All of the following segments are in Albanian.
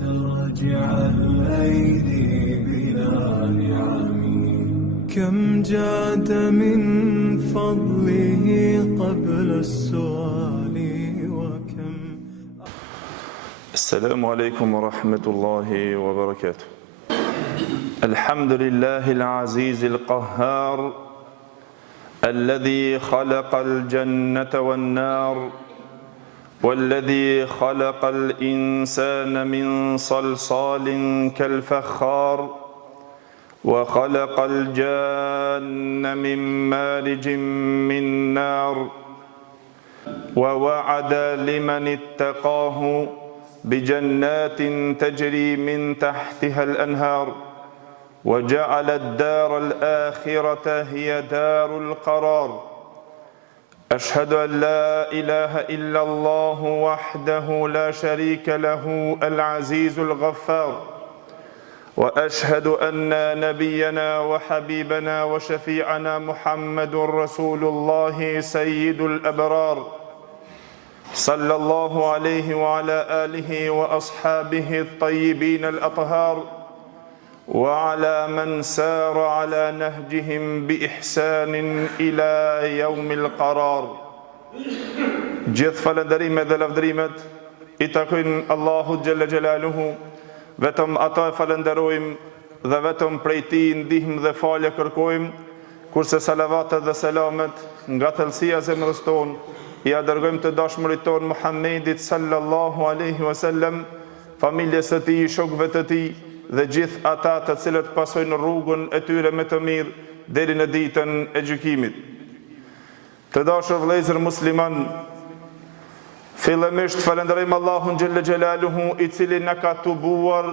ترجع الأيدي بلا نعم كم جاد من فضله قبل السؤال وكم. السلام عليكم ورحمة الله وبركاته. الحمد لله العزيز القهار الذي خلق الجنة والنار والذي خلق الإنسان من صلصال كالفخار وخلق الجان من مارج من نار ووعد لمن اتقاه بجنات تجري من تحتها الأنهار وجعل الدار الآخرة هي دار القرار. أشهد أن لا إله إلا الله وحده لا شريك له العزيز الغفار وأشهد أن نبينا وحبيبنا وشفيعنا محمد رسول الله سيد الأبرار صلى الله عليه وعلى آله وأصحابه الطيبين الأطهار وعلى من سار على نهجهم بإحسان إلى يوم القرار. Gjithë falënderimet dhe lavdërimet I takojnë Allahut Gjelle Gjelaluhu, vetëm ata e falenderojmë dhe vetëm prej Tij ndihmë dhe falje kërkojmë, kurse salavatet dhe selamet nga thellësia e zemrës tonë ja dërgojmë të dashmurit tonë Muhammedit sallallahu alaihi wasallam, familjes së tij, shokëve të tij dhe gjithë ata të cilët pasojnë rrugën e tyre me të mirë deri në ditën e gjykimit. Të dashur vëllezër musliman, fillimisht falenderojmë Allahun Gjelle Gjelaluhu I cili na ka tubuar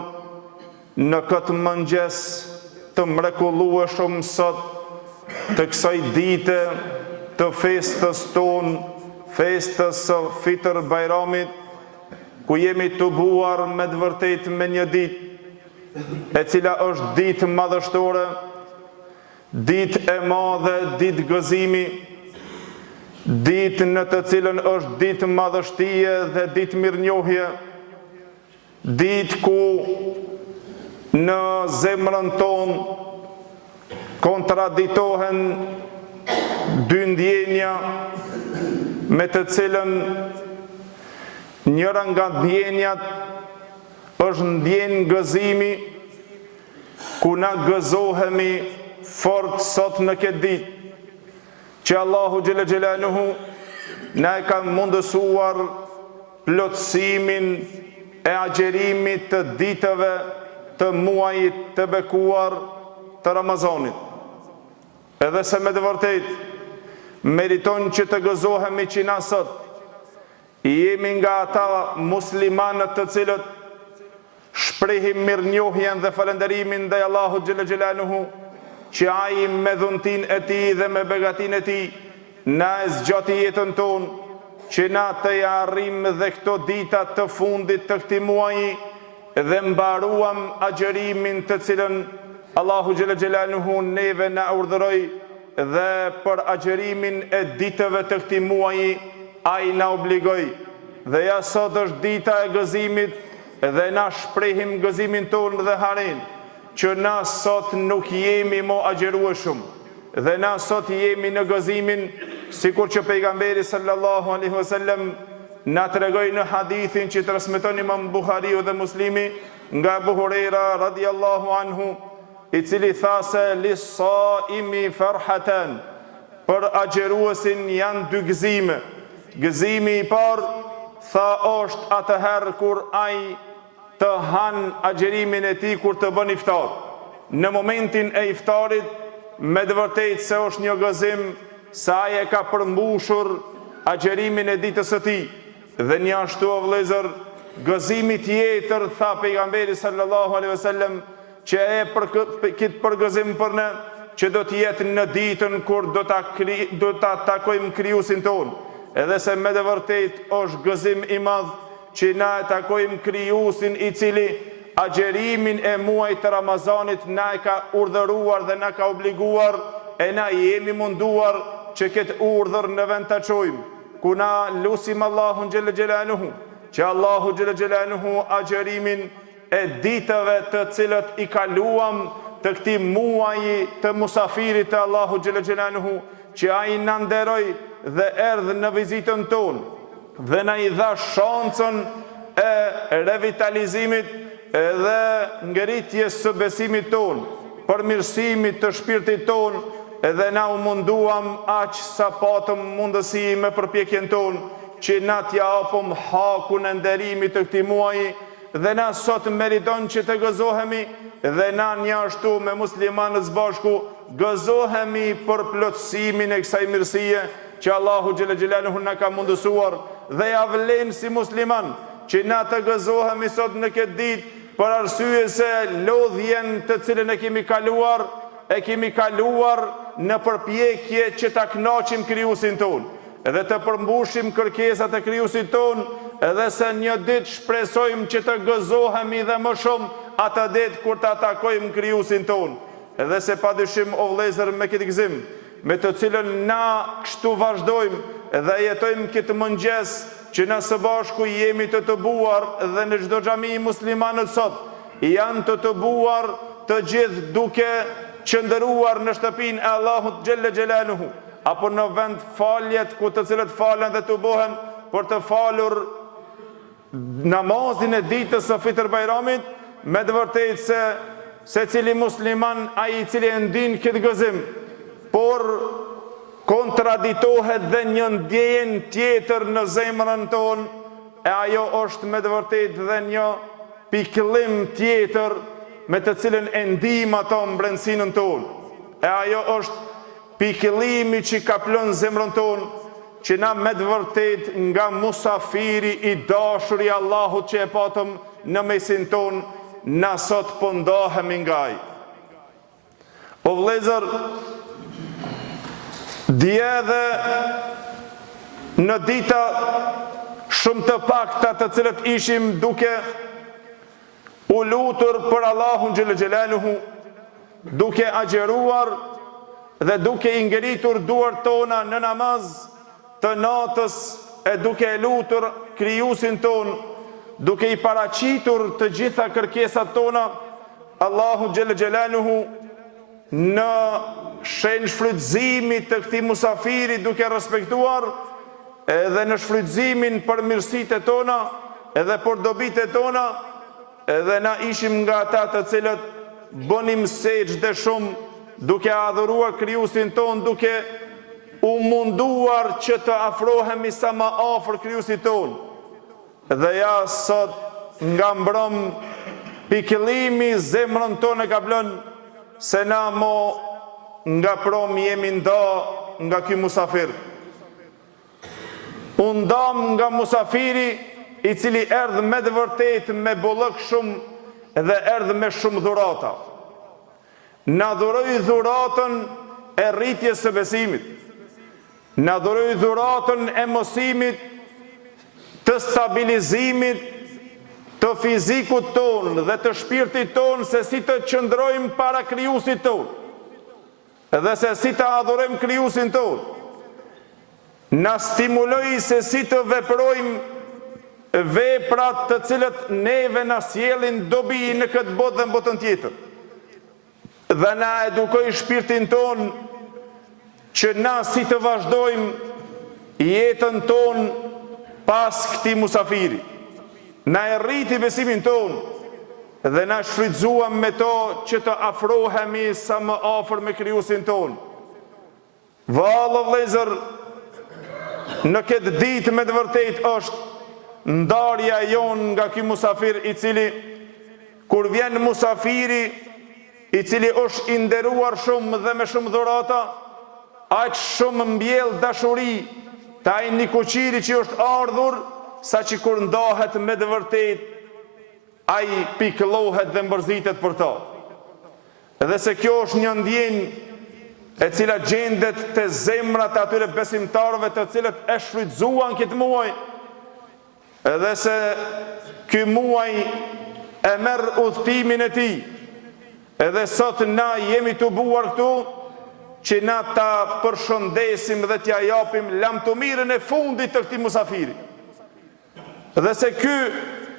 në këtë mëngjes të mrekullueshëm sot të kësaj dite të festës tonë, festës së Fitr Bajramit, ku jemi tubuar me të vërtetë me një ditë e cila është ditë madhështore, ditë e madhe, ditë gëzimi, ditë në të cilën është ditë madhështie dhe ditë mirënjohje, ditë ku në zemrën tonë kontradiktohen dy ndjenja me të cilën njëra nga ndjenjat është ndjenjë gëzimi, ku na gëzohemi fort sot në këtë ditë, që Allahu Gjelle Gjelaluhu na e ka mundësuar plotësimin e agjerimit të ditëve të muajit të bekuar të Ramazanit. Edhe se me të vërtet meriton që të gëzohemi që na sot jemi nga ata muslimanët të cilët shprehim mirënjohjen dhe falënderimin ndaj Allahut Gjelle Gjelaluhu, që ai me dhuntin e Tij dhe me begatin e Tij na e zgjati jetën tonë, që na të arrim dhe këto dita të fundit të këtij muaji dhe mbaruam agjerimin të cilën Allahu Gjelle Gjelaluhu neve na urdhëroi, dhe për agjerimin e ditëve të këtij muaji ai na obligoi. Dhe ja sot është dita e gëzimit dhe na shprehim gëzimin tonë dhe haren, që na sot nuk jemi mo agjerueshëm, dhe na sot jemi në gëzimin, sikur që pejgamberi sallallahu alaihi wasallam na tregoi në hadithin që transmeton Imam Buhariu dhe Muslimi nga Abu Huraira radhiyallahu anhu, I cili tha se lis-saimi farhatan, për agjeruesin janë dy gëzime. Gëzimi I parë, tha, është atëherë kur ai të han agjerimin e tij kur të bën iftar. Në momentin e iftarit, me të vërtetë se është një gëzim se ai e ka përmbushur agjerimin e ditës së tij. Dhe një ashtu o vëllezër, gëzimi tjetër, tha pejgamberi sallallahu alaihi wasallam, që e këtë përgëzim për ne, që do të jetë në ditën kur do ta takojmë krijuesin tonë. Edhe se me të vërtetë është gëzim I madh që na e takojmë krijuesin I cili agjerimin e muajit të Ramazanit na e ka urdhëruar dhe na ka obliguar, e na jemi munduar që këtë urdhër në vend të çojmë, ku na lusim Allahun Gjelle Gjelaluhu, që Allahu Gjelle Gjelaluhu agjerimin e ditëve të cilët i kaluam të këtij muaji të musafirit të Allahu xhelle xhelaluhu, që ai na nderoi dhe erdhi në vizitën tonë dhe na i dha shancën e revitalizimit dhe ngritjes së besimit tonë, përmirësimit të shpirtit tonë, dhe na u munduam aq sa patëm mundësi me përpjekjen tonë që na t'ja japim hakun e nderimit të këtij muaji, dhe na sot meriton që të gëzohemi, dhe na njashtu me muslimanët së bashku gëzohemi për plotësimin e kësaj mirësie që Allahu xhelle xhelaluhu na ka mundësuar, dhe ja vlen si musliman që na të gëzohemi sot në këtë ditë, për arsye se lodhjen të cilën e kemi kaluar në përpjekje që ta kënaqim krijuesin tonë, edhe të përmbushim kërkesat e krijuesit tonë, edhe se një ditë shpresojmë që të gëzohemi dhe më shumë atë ditë kur ta takojmë krijuesin tonë. Edhe se padyshim o vëllezër, me këtë gëzim, me të cilën na kështu vazhdojmë dhe jetojmë këtë mëngjes, që na së bashku jemi të buar, dhe në çdo xhami muslimanët sot janë të buar të gjithë duke qëndëruar në shtëpinë e Allahut xhelle xhelaluhu, apo në vend faljet ku të cilët falen dhe të bohen për të falur namazin e ditës së Fitr Bajramit. Me të vërtetë se cili musliman ai i cili e ndin këtë gëzim, por kontraditohet dhe një ndjenjë tjetër në zemrën tonë, e ajo është me të vërtetë dhe një pikëllim tjetër me të cilën e ndijmë ato brendësinë tonë. E ajo është pikëllimi që kaplon zemrën tonë, që na me të vërtetë nga musafiri i dashur i Allahut që e patëm në mesin tonë, na sot po ndahemi nga ai. O vëllezër, dje dhe në dita shumë të pakta të cilët ishim duke u lutur për Allahun xhelle xhelaluhu, duke agjeruar dhe duke i ngritur duart tona në namaz të natës, e duke e lutur krijuesin ton, duke i paraqitur të gjitha kërkesat tona Allahu xhelle xhelaluhu, në shenjë shfrytëzimit të këtij musafiri, duke respektuar edhe në shfrytëzimin për mirësitë tona edhe për dobitë tona, edhe na ishim nga ata të cilët bënim sejdë shumë, duke adhuruar krijuesin ton, duke u munduar që të afrohemi sa më afër krijuesit ton. Dhe ja sot nga mbrëm pikëllimi zemrën tonë ka blën se na mo nga prom jemi nda nga ky musafir. Unë ndam nga musafiri i cili erdhë me të vërtetë me bollëk shumë dhe erdhë me shumë dhurata. Na dhuroi dhuratën e rritjes së besimit. Na dhuroi dhuratën e mësimit, të stabilizimit të fizikut tonë dhe të shpirtit tonë, se si të qëndrojmë para krijuesit tonë, dhe se si të adhurojmë krijuesin tonë. Na stimuloi se si të veprojmë veprat të cilët neve na sjellin dobi në këtë botë dhe në botën tjetër. Dhe na edukoi shpirtin tonë që na si të vazhdojmë jetën tonë pas këtij musafiri. Na e rriti besimin tonë dhe na shfrytzuam me to që të afrohemi sa më afër me krijuesin tonë. Vallë vëllezër, në këtë ditë me të vërtetë është ndarja jon nga ky musafir i cili, kur vjen musafiri i cili është i nderuar shumë dhe me shumë dhurata, aq shumë mbjell dashuri te ai nikuqiri që është ardhur, sa që kur ndahet me të vërtetë ai pikëllohet dhe mbërzitet për to. Edhe se kjo është një ndjenjë e cila gjendet të zemrat atyre besimtarëve të cilët e shfrytzuan këtë muaj, edhe se ky muaj e merr udhëtimin e tij, edhe sot na jemi të buar këtu që na ta përshëndesim dhe t'ja japim lamtumirën e fundit të këtij musafiri. Dhe se ky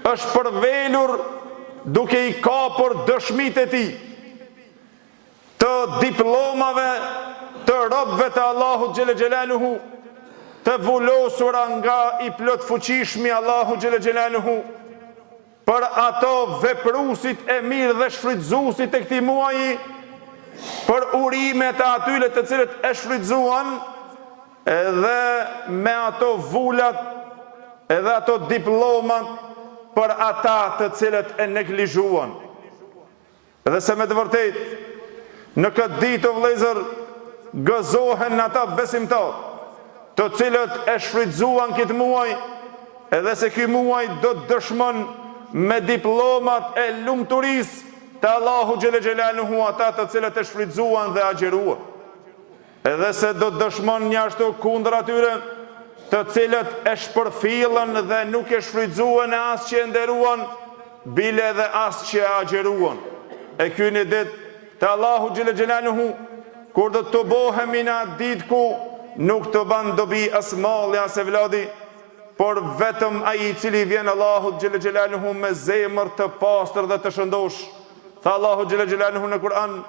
është përvelur duke i kapur dëshmit e tij të diplomave të robëve të Allahut xhelle xhelaluhu, të vullosura nga i plot fuqishmi Allahu xhelle xhelaluhu, për ato veprusit e mirë dhe shfrytëzuesit e këtij muaji, për urimet e atyre të cilët e shfrytëzuan, edhe me ato vullat, edhe ato diplomat për ata të cilët e neglizhuan. Dhe se me të vërtet, në këtë ditë o vëllezër, gëzohen ata besimtar, të cilët e shfrytëzuan këtë muaj, edhe se ky muaj do të dëshmon me diplomat e lumturisë të Allahu xhelle xhelaluhu ata të cilët e shfrytëzuan dhe agjeruan. Edhe se do të dëshmon një ashtu kundër atyre të cilët e shpërfillën dhe nuk e shfrytëzuan e as që e nderuan, bile dhe as që e agjeruan. E ky një ditë të Allahu xhelle xhelaluhu, kur do të bohemi në atë ditë ku nuk të ban dobi as malli as evladi, por vetëm ai i cili vjen Allahu xhelle xhelaluhu me zemër të pastër dhe të shëndosh. Tha Allahu xhelle xhelaluhu në Kur'an: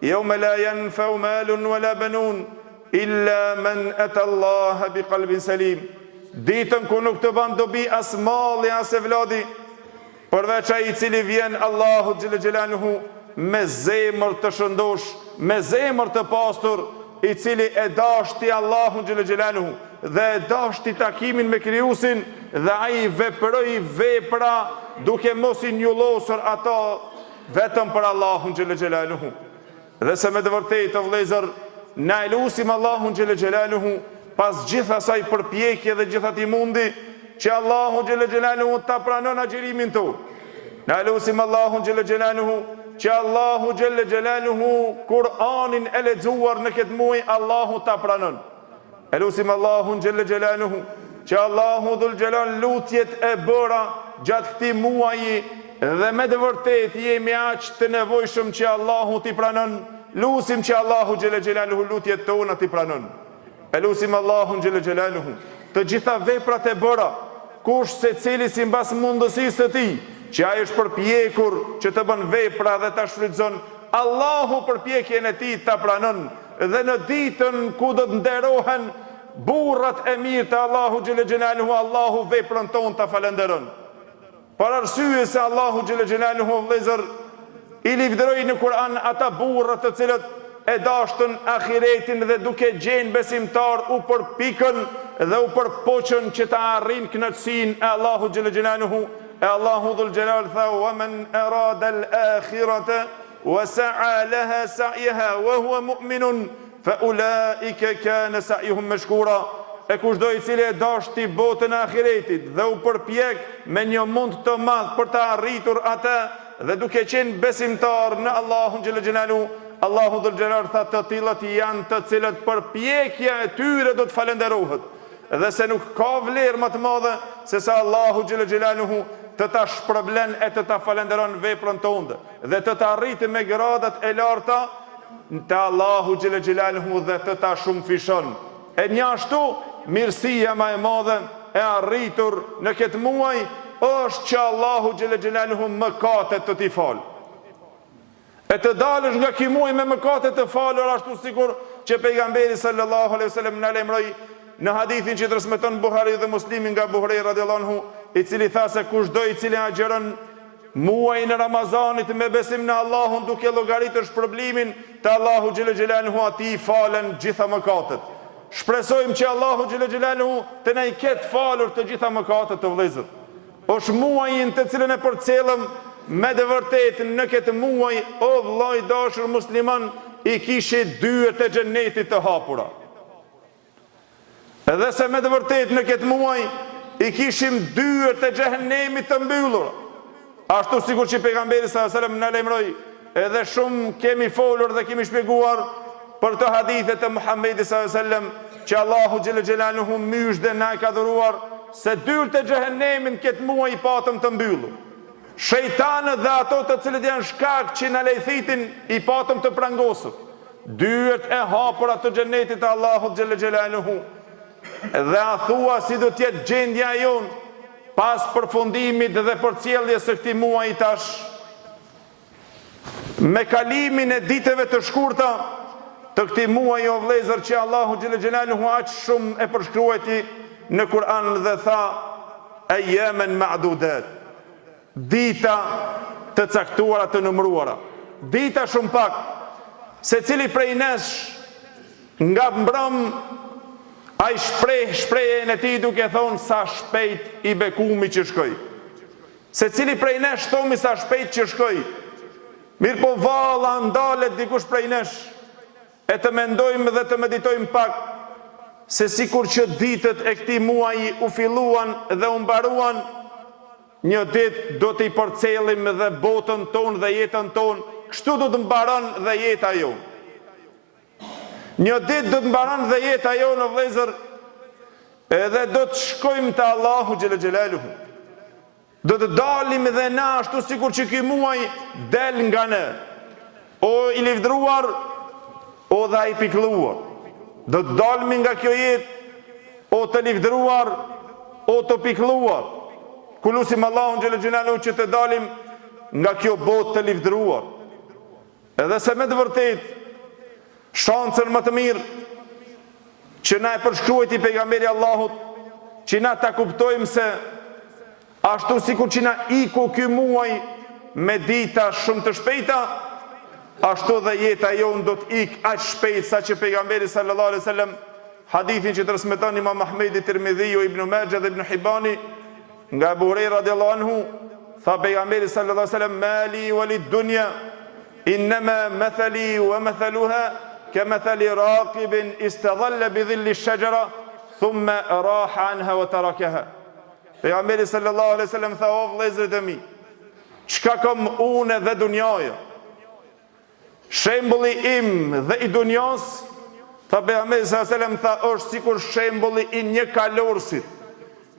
"Yawma la yanfa'u malun wala banun illa man ata Allah biqalbin salim." Ditën ku nuk të ban dobi as malli as evladi, përveç ai i cili vjen Allahu xhelle xhelaluhu me zemër të shëndosh, me zemër të pastër, i cili e dashti Allahu xhelle xhelaluhu dhe e dashti takimin me krijuesin, dhe ai veproi vepra duke mos i njollosur ato vetëm për Allahun xhelle xhelaluhu. Dhe se me të vërtetë o vëllezër, na lutim Allahun xhelle xhelaluhu pas gjithë asaj përpjekje dhe gjithë atij mundi, që Allahu xhelle xhelaluhu ta pranon agjërimin tonë. Na lutim Allahun xhelle xhelaluhu që Allahu xhelle xhelaluhu Kur'anin e lexuar në këtë muaj Allahu ta pranon. E lutim Allahun xhelle xhelaluhu që Allahu dhul xhelal lutjet e bëra gjatë këtij muaji, dhe me të vërtetë jemi aq të nevojshëm që Allahu t'i pranon. Lutim që Allahu xhelle xhelaluhu lutjet tona t'i pranon. E lutim Allahun xhelle xhelaluhu të gjitha veprat e bëra, kush secili sipas mundësisë së tij, që ai është përpjekur që të bën vepra dhe ta shfrytëzon, Allahu përpjekjen e tij ta pranon. Dhe në ditën ku do të nderohen burrat e mirë të Allahu xhelle xhelaluhu, Allahu veprën tonë ta falenderon. Për arsye se Allahu xhelle xhelaluhu vëllezër i livdëroi në Kur'an ata burrat të cilët e dashtën ahiretin dhe duke gjenë besimtar u përpikën dhe u përpoqën që ta arrin kënaqësinë e Allahu xhelle xhelaluhu. E Allahu dhul xhelal tha: "Wa man arada al-akhirata wa sa'a laha sa'yaha wa huwa mu'minun fa ulaika kana sa'yuhum mashkura." E kushdo i cili e dashti botën e ahiretit dhe u përpjek me një mund të madh për të arritur atë, dhe duke qenë besimtar në Allahun xhelle xhelaluhu, Allahu dhul xhelal tha: "Të tillët janë të cilët përpjekja e tyre do të falenderohet." Dhe se nuk ka vlerë më të madhe se sa Allahu xhelle xhelaluhu të ta shpërblen e të ta falenderon veprën tonë dhe të ta arritë me gradat e larta të Allahu xhelle xhelaluhu dhe të ta shumëfishon. E një ashtu mirësia më e madhe e arritur në këtë muaj është që Allahu xhelle xhelaluhu mëkatet të t'i fal. E të dalësh nga ky muaj me mëkatet të falur, ashtu sikur që pejgamberi sallallahu alaihi wasallam na lajmëroi në hadithin që transmeton Buhari dhe Muslimi nga Buhari radhiyallahu anhu, i cili tha se kushdo i cili agjeron muajin e Ramazanit me besim në Allahun duke llogaritur shpërblimin të Allahu xhelle xhelaluhu, atij falen gjitha mëkatet. Shpresojmë që Allahu xhelle xhelaluhu të na i ketë falur të gjitha mëkatet të vëllezër. Është muajin të cilën e përcjellëm me të vërtetë në këtë muaj, o vëllai dashur musliman, i kishi dyert e xhenetit të hapura. Edhe se me të vërtetë në këtë muaj i kishim dyert e xhehenemit të mbyllur. Ashtu sikur që pejgamberi sallallahu alajhi wasallam na lajmëroi, edhe shumë kemi folur dhe kemi shpjeguar për të hadithet e Muhamedit sallallahu alajhi wasallam, që Allahu xhelle xhelaluhu mysh dhe na e ka dhuruar se dyert e xhehenemit këtë muaj i patëm të mbyllur. Shejtanët dhe ato të cilët janë shkak që na lejthitin i patëm të prangosur. Dyert e hapura të xhenetit të Allahut xhelle xhelaluhu. Dhe a thua si do t'jetë gjendja jonë pas përfundimit dhe përcjelljes së këtij muaji tash? me kalimin e ditëve të shkurta të këtij muaji o vëllezër që Allahu xhelle xhelaluhu aq shumë e përshkruajti në Kur'an dhe tha ayyaman ma'dudat, dita të caktuara të numëruara, dita shumë pak, secili prej nesh nga mbrëm ai shprehjen e tij duke thonë sa shpejt i bekumi që shkoj. Secili prej nesh thomi sa shpejt që shkoj. Mirë po valla ndalet dikush prej nesh e të mendojmë dhe të meditojmë pak se sikur që ditët e këtij muaji u filluan dhe u mbaruan, një ditë do t'i përcellim dhe botën tonë dhe jetën tonë, kështu do të mbaron dhe jeta jonë. Një ditë do të mbaron dhe jeta jonë o vëllezër, edhe do të shkojmë te Allahu xhelle xhelaluhu. Do të dalim dhe na ashtu sikur që ky muaj del nga ne, o i livdruar, o dha i pikëlluar. Do të dalmi nga kjo jetë o të livdruar, o të pikëlluar. Kulusim Allahun xhelle xhelaluhu që të dalim nga kjo botë të livdruar. Edhe se me të vërtet shancën më të mirë që na e përshkruajti pejgamberi Allahut, që na ta kuptojmë se ashtu sikur që na iku ky muaj me dita shumë të shpejta, ashtu dhe jeta jonë do të ik aq shpejt sa që pejgamberi sallallahu alaihi wasallam, hadithin që transmeton Imam Ahmedi, Tirmidhiu, Ibn Majah dhe Ibn Hibani nga Abu Huraira radhiyallahu anhu, tha pejgamberi sallallahu alaihi wasallam: "Mali walid dunya innama mathali wa mathaluha kamathali raqibin istadhalla bi dhilli ash-shajara thumma raha anha wa tarakaha." Pejgamberi sallallahu alaihi wasallam tha: "O vëllezërit e mi, çka kam unë dhe dunjaja? Shembulli im dhe i dunjas," tha pejgamberi sallallahu alaihi wasallam, tha, "është sikur shembulli i një kalorësit,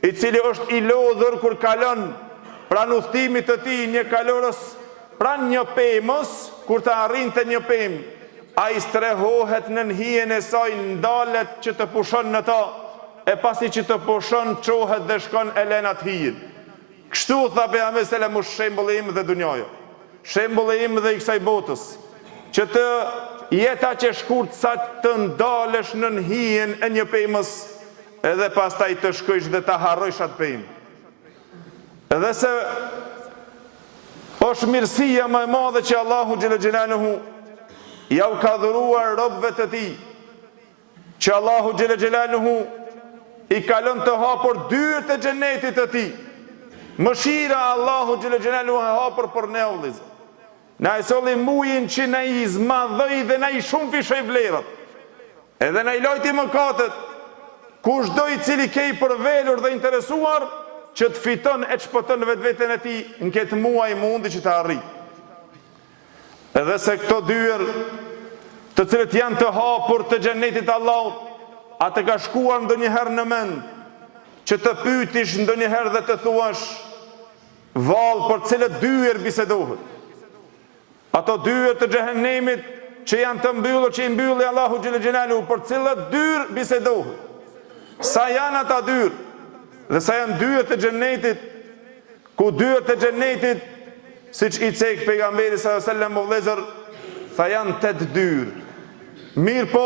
i cili është i lodhur kur kalon pranë udhëtimit të tij, një kalorës pranë një pemës, kur të arrinte një pemë, ai strehohet në hijen e saj, ndalet që të pushon në ta, e pasi që të pushon çohet dhe shkon e lën atë hijen." Kështu tha pejgamberi sallallahu alaihi wasallam, shembulli im dhe dunjaja, shembulli im dhe i kësaj botës, që të jeta që shkurt sa të ndalesh në hijen e një pemës, edhe pastaj të shkojsh dhe ta harrojsh atë pemë. Edhe se është mirësia më e madhe që Allahu xhelle xhelaluhu ja u ka dhuruar robëve të tij, që Allahu xhelle xhelaluhu i ka lënë të hapur dyert e xhenetit të tij. Mëshira Allahu xhelle xhelaluhu e hapur për ne o vëllezër. Na e solli mujin që na i zmadhoi dhe na i shumë fishoj vlerat, edhe na i lojti mëkatet. Kushdo i cili ke i përvelur dhe interesuar që të fiton e të shpëton vetveten e tij në këtë muaj mundi që të arrijë. Edhe se këto dyert, të cilët janë të hapur të xhenetit Allahut, atë ka shkuar ndonjëherë në mend që të pyetish ndonjëherë dhe të thuash: "Vallë, për cilët dyert bisedohet?" Ato dyert të xhehenemit që janë të mbyllur, që i mbylli Allahu xhelle xhelaluhu, për cilët dyert bisedohet? Sa janë ata dyert? Dhe sa janë dyert e xhenetit? Ku dyert e xhenetit, siç i cek pejgamberi sallallahu alaihi wasallam, vëllezër, tha janë 8 dyert. Mirë po,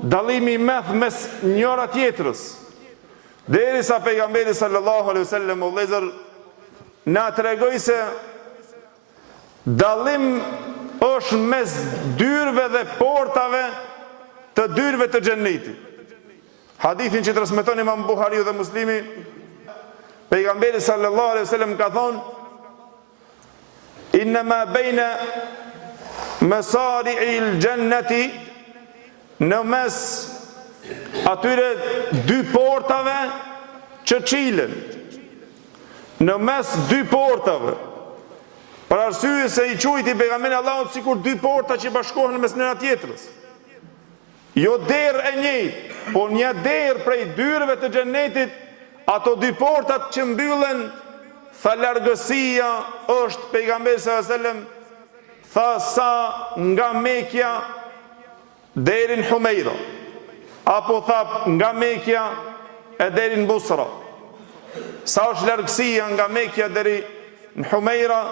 dallimi i madh mes njëra tjetrës, derisa pejgamberi sallallahu alaihi wasallam, vëllezër, na tregoi se dallim është mes dyrve dhe portave të dyrve të xhenetit. Hadithin që transmeton Imam Buhariu dhe Muslimi, pejgamberi sallallahu alaihi wasallam ka thonë: "Innama baina masari'il jannati", në mes atyre dy portave që çilen, në mes dy portave, për arsye se i quajti pejgamberi Allahut sikur dy porta që bashkohen mes njëra tjetrës. Jo derë e njëjtë, po një derë prej dyrëve të xhenetit, ato dy portat që mbyllen, tha largësia është, pejgamberi sallallahu alaihi wasallam tha, sa nga Mekja deri në Humeira, apo tha nga Mekja e deri në Busra. Sa është largësia nga Mekja deri në Humeira?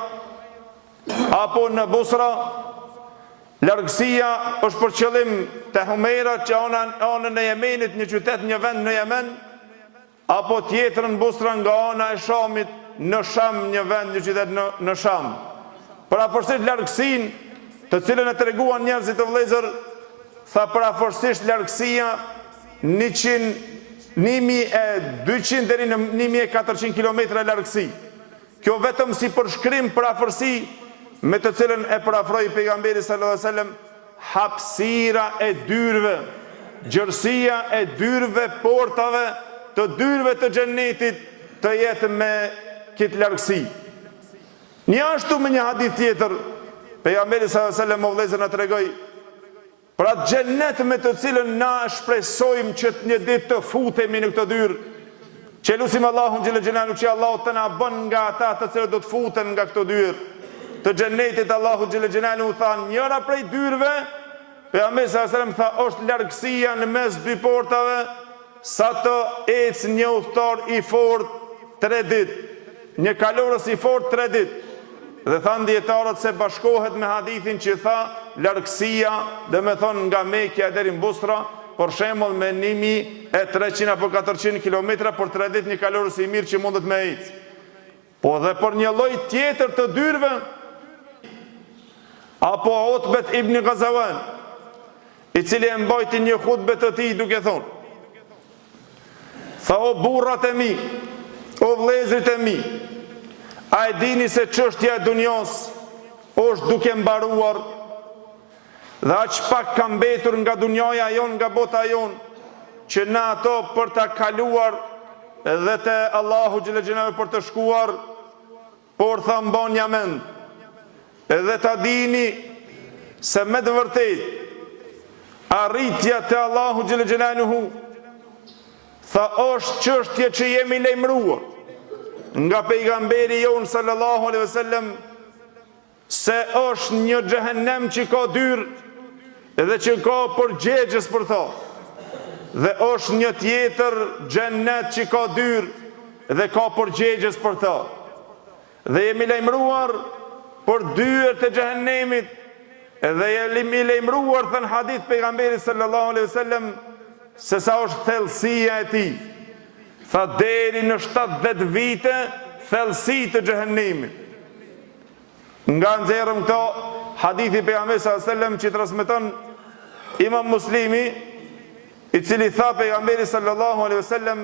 apo në Busra, largësia është për qëllim të Humera që anën e Jemenit, një qytet, një vend në Jemen, apo tjetrën Busra nga ana e Shamit në Sham, një vend, një qytet në Sham. Për afërsisht largësin të cilën e treguan njerëzit të vëllezër, tha për afërsisht largësia 1200 deri në 1400 km largësi. Kjo vetëm si përshkrim për afërsi me të cilën e parafroi pejgamberi sallallahu alajhi wasallam, hapësira e dyrëve, gjërësia e dyrëve, portave të dyrëve të xhennetit të jetë me këtë largësi. Një ashtu me një hadith tjetër, pejgamberi sallallahu alajhi wasallam vëllezër na tregoi për atë xhennet me të cilën na shpresojmë që një ditë të futemi në këtë dyrë, që lutim Allahun xhel xhelalu që Allahu të na bën nga ata të cilët do të futen nga këtë dyrë të xhennetit. Allahu xhel xhelalu tha njëra prej dyrëve, pejgamberi sallallahu alajhi wasallam tha është largësia në mes dy portave, sa të ecë një udhëtar i fortë 3 ditë, një kalorës i fortë 3 ditë. Dhe thanë dietarët se bashkohet me hadithin që tha largësia, dhe me thonë nga Mekja deri në Busra, për shembull me 1300 apo 400 km për 3 ditë, një kalorës i mirë që mundet me ecë. Po dhe për një lloj tjetër të dyrëve, apo Utbet ibn Ghazawan, i cili e mbajti një hutbe të tij duke thonë: tha o burrat e mi, o vëllezërit e mi, a e dini se çështja e dunjos është duke mbaruar, dhe aq pak ka mbetur nga dunjaja jon, nga bota jon, që na ato për ta kaluar dhe te Allahu xhel xhelalu për të shkuar, por tha mbonja mend, edhe ta dini se me të vërtet arritja te Allahu xhel xhelalu, tha është çështje që jemi lejmëruar nga pejgamberi jon sallallahu alaihi wasallam, se është një xhehenem që ka dyrë edhe që ka përgjegjës për to, dhe është një tjetër xhennet që ka dyrë dhe ka përgjegjës për to, dhe jemi lejmëruar për dyert e xhehenemit, dhe jemi lejmëruar, thënë hadith pejgamberi sallallahu alaihi wasallam, se sa është thellësia e tij. Tha deri në 70 vite thellësi të xhehenemit. Nga nxjerrëm këto hadithi pejgamberit sallallahu alajhi wasallam që transmeton Imam Muslimi, i cili tha pejgamberi sallallahu alajhi wasallam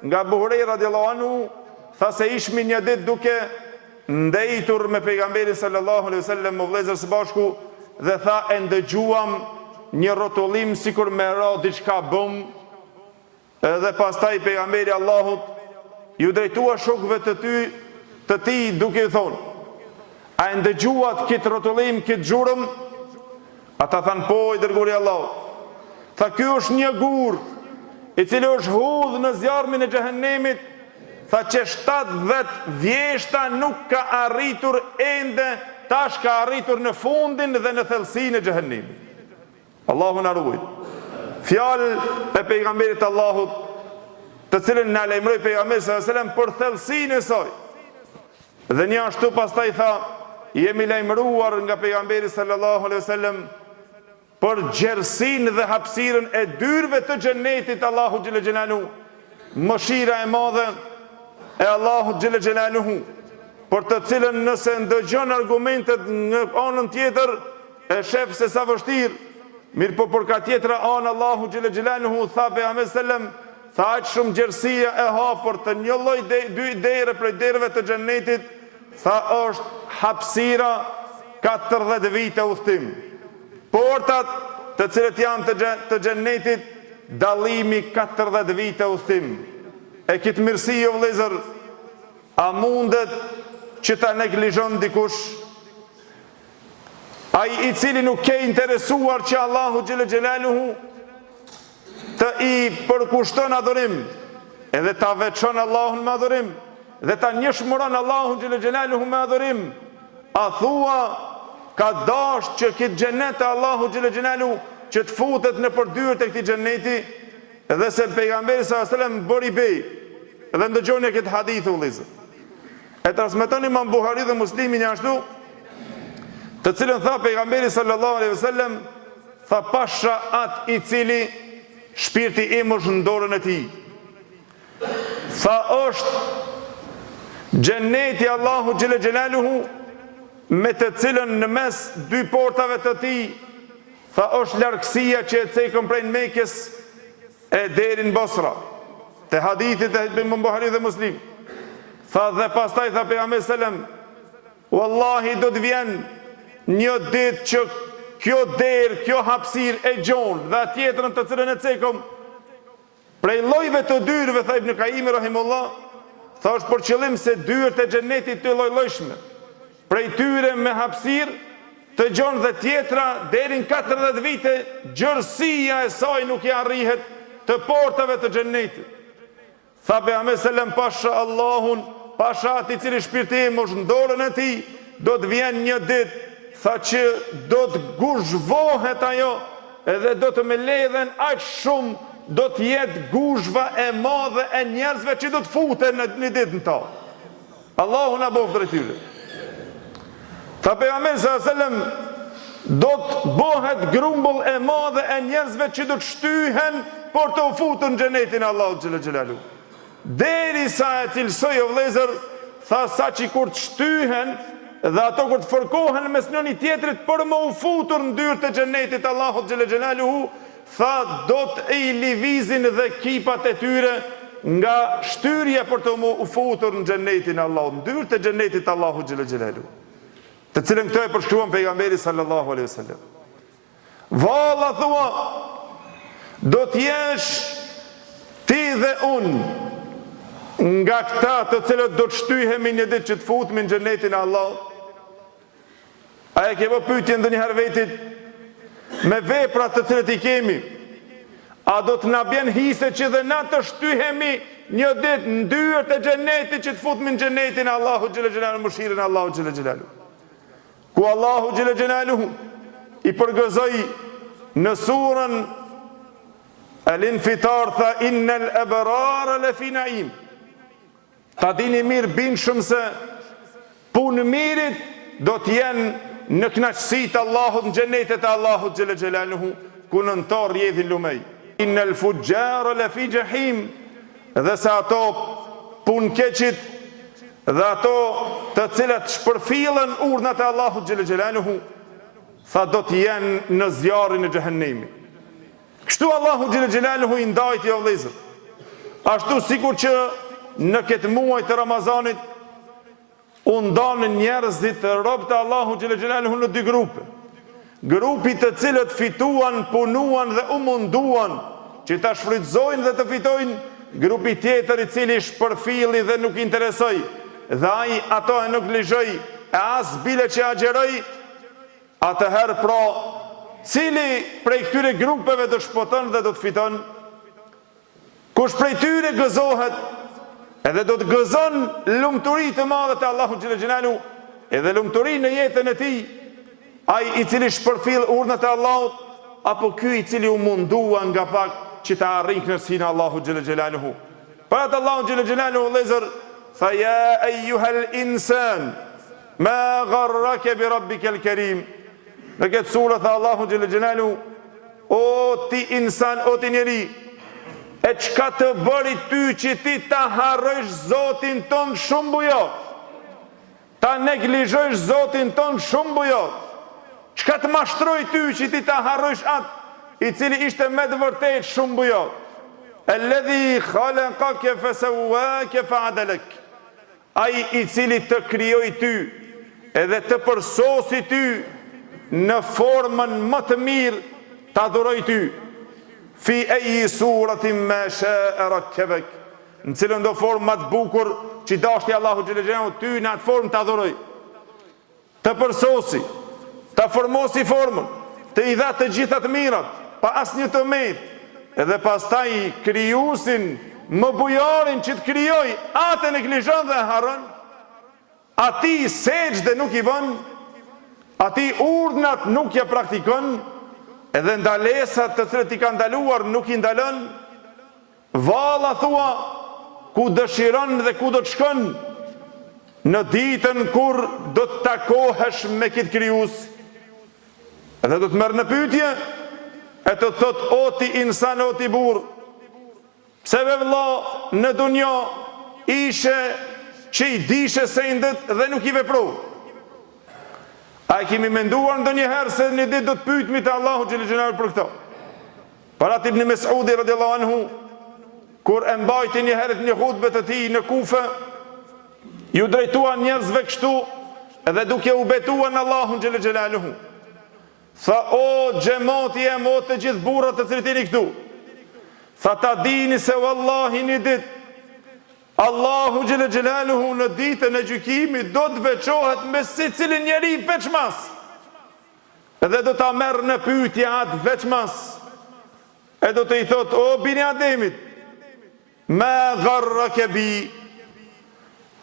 nga Abu Huraira radhiyallahu anhu, tha se ishmi një ditë duke ndëitur me pejgamberin sallallahu alajhi wasallam me vëllezër së bashku, dhe tha e ndëgjuam një rrotullim sikur me ra diçka bëm. Edhe pastaj pejgamberi Allahut ju drejtua shokëve të tij duke i thonë: a e ndëgjuat këtë rrotullim, këtë xhurëm? Ata thanë po, i dërguari i Allahut. Tha ky është një gur i cili është hudh në zjarmin e xhehenemit, tha që 70 vjeshta nuk ka arritur ende, tash ka arritur në fundin dhe në thellësinë e xhehenemit. Allahu na ruaj. Fjalë e pejgamberit Allahut, të cilën na lajmëroi pejgamberi sallallahu alajhi wasallam për thellësinë e saj. Dhe një ashtu pastaj tha, jemi lajmëruar nga pejgamberi sallallahu alajhi wasallam për gjerësinë dhe hapësirën e dyrëve të xhennetit. Allahu xhel xhelalu, mëshira e madhe e Allahu xhel xhelalu, për të cilën nëse ndëgjon argumentet në anën tjetër e shef se sa vështirë, mirë po për ka tjetra anë Allahu xhel xhelalu tha pejgamberi sallam, tha aq shumë gjerësia e hapur të një lloj dy dere prej derëve të xhennetit, tha është hapësira 40 vite udhtim. Portat të cilët janë të xhennetit, dallimi 40 vite udhtim. E këtë mirësi o vëllezër, a mundet që ta neglizhon dikush? Ai i cili nuk ke interesuar që Allahu xhel xhelaluhu të i përkushton adhurim, edhe ta veçon Allahun me adhurim, dhe ta njëshmëron Allahun xhel xhelaluhu me adhurim, a thua ka dash që këtë xhenet e Allahu xhel xhelaluhu që të futet në përdyert e këtij xheneti, edhe se pejgamberi sallallahu alajhi wasallam bëri bej, edhe ndëgjoni këtë hadith vëllezër. E transmeton Imam Buhari dhe Muslimi një ashtu, të cilën tha pejgamberi sallallahu alaihi wasallam, tha pasha atë i cili shpirti im është në dorën e tij. Tha është xheneti Allahu xhelle xhelaluhu, me të cilën në mes dy portave të tij, tha është largësia që e cekën prej Mekës e deri në Basra. Te hadithit e Imam Buhari dhe Muslim. Tha dhe pastaj tha pejgamberi sallam, wallahi do të vjen një ditë që kjo derë, kjo hapësir e gjonë dhe tjetrën të cilën e cekëm prej llojeve të dyrëve, tha Ibn Kaimi rahimullah, tha është për qëllim se dyrët e xhenetit të lloj-llojshme. Prej tyre me hapësir të gjonë dhe tjetra deri në 40 vite, gjërësia e saj nuk i arrihet të portave të xhenetit. Tha pejgamberi sallam, pasha Allahun, pasha ati cili shpirti im është në dorën e tij, do të vjen një ditë, tha që do të guzhvohet ajo, edhe do të me ledhen aq shumë, do të jetë guzhva e madhe e njerëzve që do të futen në një ditë në ta. Allahu na bof drejt tyre. Tha pejgamberi sallallahu alaihi wasallam, do të bëhet grumbull e madhe e njerëzve që do të shtyhen por të u futur në xhenetin e Allahut xhelle xhelalu. Derisa e cilësoj o vëllezër, tha sa që kur të shtyhen dhe ato kur të fërkohen mes njëri tjetrit për më u futur në dyrët e xhenetit Allahut xhelle xhelaluhu, tha do të i lëvizin dhe kipat e tyre nga shtyrje për të më u futur në xhenetin e Allahut, në dyrët e xhenetit Allahut xhelle xhelaluhu, të cilën këto e përshkruan pejgamberi sallallahu alaihi wasallam. Valla thua, do të jesh ti dhe unë nga këta të cilët do të shtyhemi një ditë që të futemi në xhenetin e Allahut. A e ke bë pyetje ndonjëherë vetit me veprat të cilët i kemi? A do të na bjen hise që dhe na të shtyhemi një ditë në dyrët e xhenetit që të futemi në xhenetin e Allahut xhelle xhelaluhu, mëshirën e Allahut xhelle xhelaluhu. Ku Allahu xhelle xhelaluhu i përgëzoi në surën Al-Infitar, tha innal abrara lafi naim. Ta dini mirë bindshëm se punë mirit do të jenë në kënaqësitë të Allahut në xhenetet e Allahut xhelle xhelaluhu, ku nëntor rrjedhin lumej. Innal fujjara lafi jahim, dhe se ato punë keqit dhe ato të cilat shpërfillen urdhnat e Allahut xhelle xhelaluhu, tha do të jenë në zjarrin e xhehenemit. Kështu Allahu xhelle xhelaluhu i ndajti o vëllezër. Ashtu sikur që në këtë muaj të Ramazanit u ndanë njerëzit të robët të Allahu xhelle xhelaluhu në dy grupe. Grupi të cilët fituan, punuan dhe u munduan që ta shfrytëzojnë dhe të fitojnë, grupi tjetër i cili shpërfilli dhe nuk interesoj, dhe ai ato e nuk lexoi, e as bile që agjeroi, atëherë pra cili prej këtyre grupeve do shpoton dhe do të fiton? Kush prej tyre gëzohet, edhe do të gëzon lumturi të madhe të Allahu xhelle xhelaluhu, edhe lumturi në jetën e tij, ai i cili shpërfill urdhnat e Allahut, apo ky i cili u mundua nga pak që ta arrijë kënaqësinë e Allahut xhelle xhelaluhu. Para të Allahu xhelle xhelaluhu vëllezër, fa ya ayyuhal insan ma gharraka bi rabbikal karim. Në këtë surë tha Allahu xhelle xhelaluhu, o ti insan, o ti njeri, e qka të bëri ty që ti ta harrojsh Zotin ton shumë bujot, ta neglizhojsh Zotin ton shumë bujot, qka të mashtroj ty që ti ta harrojsh atë i cili ishte me të vërtet shumë bujot. Alladhi khalaqaka fasawwaka fa'adalak. Ai i cili të krijoi ty edhe të përsosi ty në formën më të mirë, ta adhuroj ty. Fi eji suratin ma sha'a rakkabak. Në cilën do formë më të bukur që dashti Allahu xhelle xhelaluhu ty në atë formë të adhuroj. Të përsosi, të formosi formën, të i dha të gjitha të mirat, pa asnjë të metë, edhe pastaj krijuesin më bujarin që të krijoi, atë neglizhon dhe harron, ati sejdë nuk i bën, ati urdhnat nuk ja praktikon, edhe ndalesat të cilët i ka ndaluar nuk i ndalon. Valla thua, ku dëshiron dhe ku do të shkon, në ditën kur do të takohesh me këtë krijues, edhe do të merr në pyetje, e të thot o ti insan, o ti burr, pse ve vëlla në dunjë ishe që i dishe se indet dhe nuk i veprove? A kemi menduar ndonjëherë se një ditë do të pyetemi te Allahu xhel xhelal për këto? Para Ibn Mes'udi radhiyallahu anhu, kur e mbajti një herë një hutbë të tij në Kufe, ju drejtuan njerëzve kështu, edhe duke u betuar në Allahun xhel xhelaluhu. Tha, o xhamati e mo të gjithë burrat të cilët jeni këtu, tha ta dini se wallahi një ditë Allahu xhel xhelaluhu në ditën e gjykimit do të veçohet me secilin njeri veçmas. Edhe do ta merr në pyetje atë veçmas. E do të i thot, o bini Ademit, ma gharrake bi,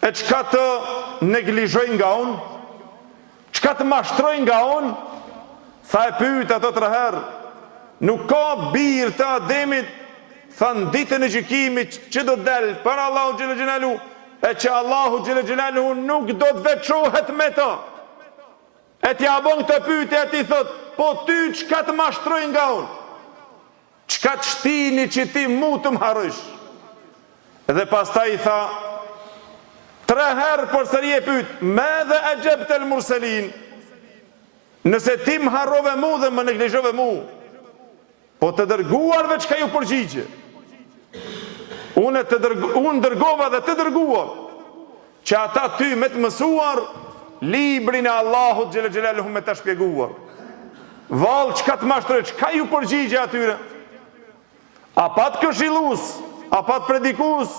e çka të neglizhoj nga unë? Çka të mashtroj nga unë? Tha e pyet ato 3 herë. Nuk ka birë të Ademit, tha në ditën e gjykimit që do del për Allahu xhel xhelalu, e që Allahu xhel xhelalu nuk do të veçohet me ta. E t'ja bon këtë pyetje, e ti thot, po ty çka të mashtroj nga unë? Çka të shtini që ti mu të më harrojsh? Dhe pastaj i tha 3 herë përsëri e pyet, me dhe e gjebte lë murselin, nëse ti më harrove mu dhe më neglizhove mu, po të dërguarve çka ju përgjigje? Unë dërgova dhe të dërguar, që ata ty me të mësuar librin e Allahut xhel xhelaluhu me të shpjeguar. Vallë, çka të mashtroj, çka ju përgjigje atyre? A pa të këshillues, a pa të predikues,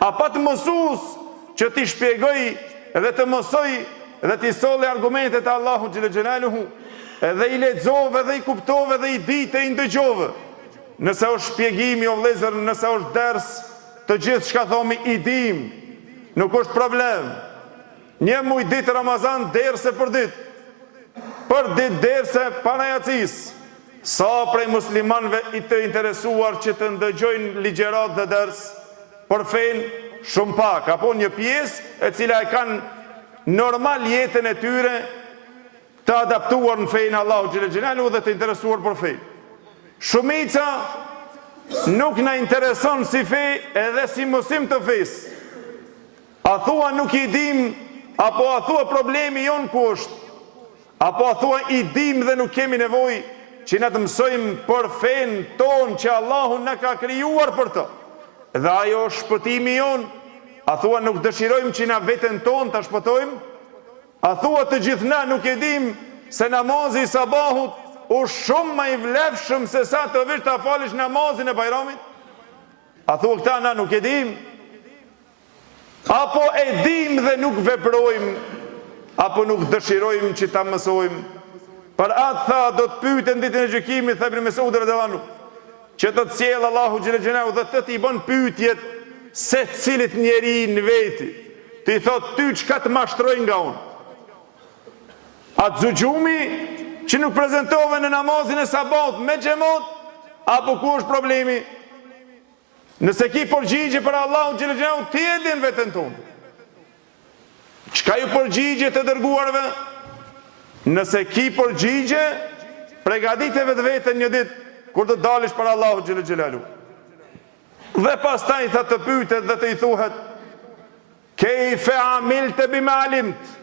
a pa të mësues që ti shpjegoj dhe të mësoj dhe ti solli argumentet e Allahut xhel xhelaluhu, edhe i lexove dhe i kuptove dhe i dite i ndëgjove. Nëse është shpjegimi o vëllezër, nëse është ders, të gjithë çka thomi i dim, nuk është problem. Një muj ditë Ramazan derse për ditë, për ditë derse para jacis. Sa prej muslimanëve i të interesuar që të ndëgjojnë ligjërat dhe ders për fen, shumë pak, apo një pjesë e cila e kanë normal jetën e tyre të adaptuar në fejnë Allahu xhel xhelalu dhe të interesuar për fejnë. Shumica nuk na intereson si fej edhe si mësim të fejs. A thua nuk i dim, apo a thua problemi jonë ku është, apo a thua i dim dhe nuk kemi nevoj që na të mësojmë për fejnë tonë që Allahu na ka krijuar për të. Dhe ajo është shpëtimi jonë. A thua nuk dëshirojmë që na veten tonë të shpëtojmë? A thua të gjithna nuk e dim se namazi i sabahut u shumë më i vlefshëm se sa të vish ta falish namazin e Bajramit? A thua këta na nuk e dim? Apo e dim dhe nuk veprojmë, apo nuk dëshirojmë që ta mësojmë? Për atë tha, do të pyeten ditën e gjykimit, tha Ibn Mes'udi radhiyallahu anhu, që të sjell Allahu xhel xhelalu dhe të i bën pyetjet se cilit njeri në veti. Ti thot, ty çka të mashtroj nga unë? Atë zëgjumi që nuk prezentove në namazin e sabat me xhamat, apo ku është problemi? Nëse ki përgjigje për Allahun xhel xhelalu, ti e din veten tonë. Çka ju përgjigje të dërguarve? Nëse ki përgjigje, pregadite vetveten një ditë kur të dalish për Allahun xhel xhelalu. Dhe pastaj tha të pyetet dhe të i thuhet, kejfe amilte bima alimt?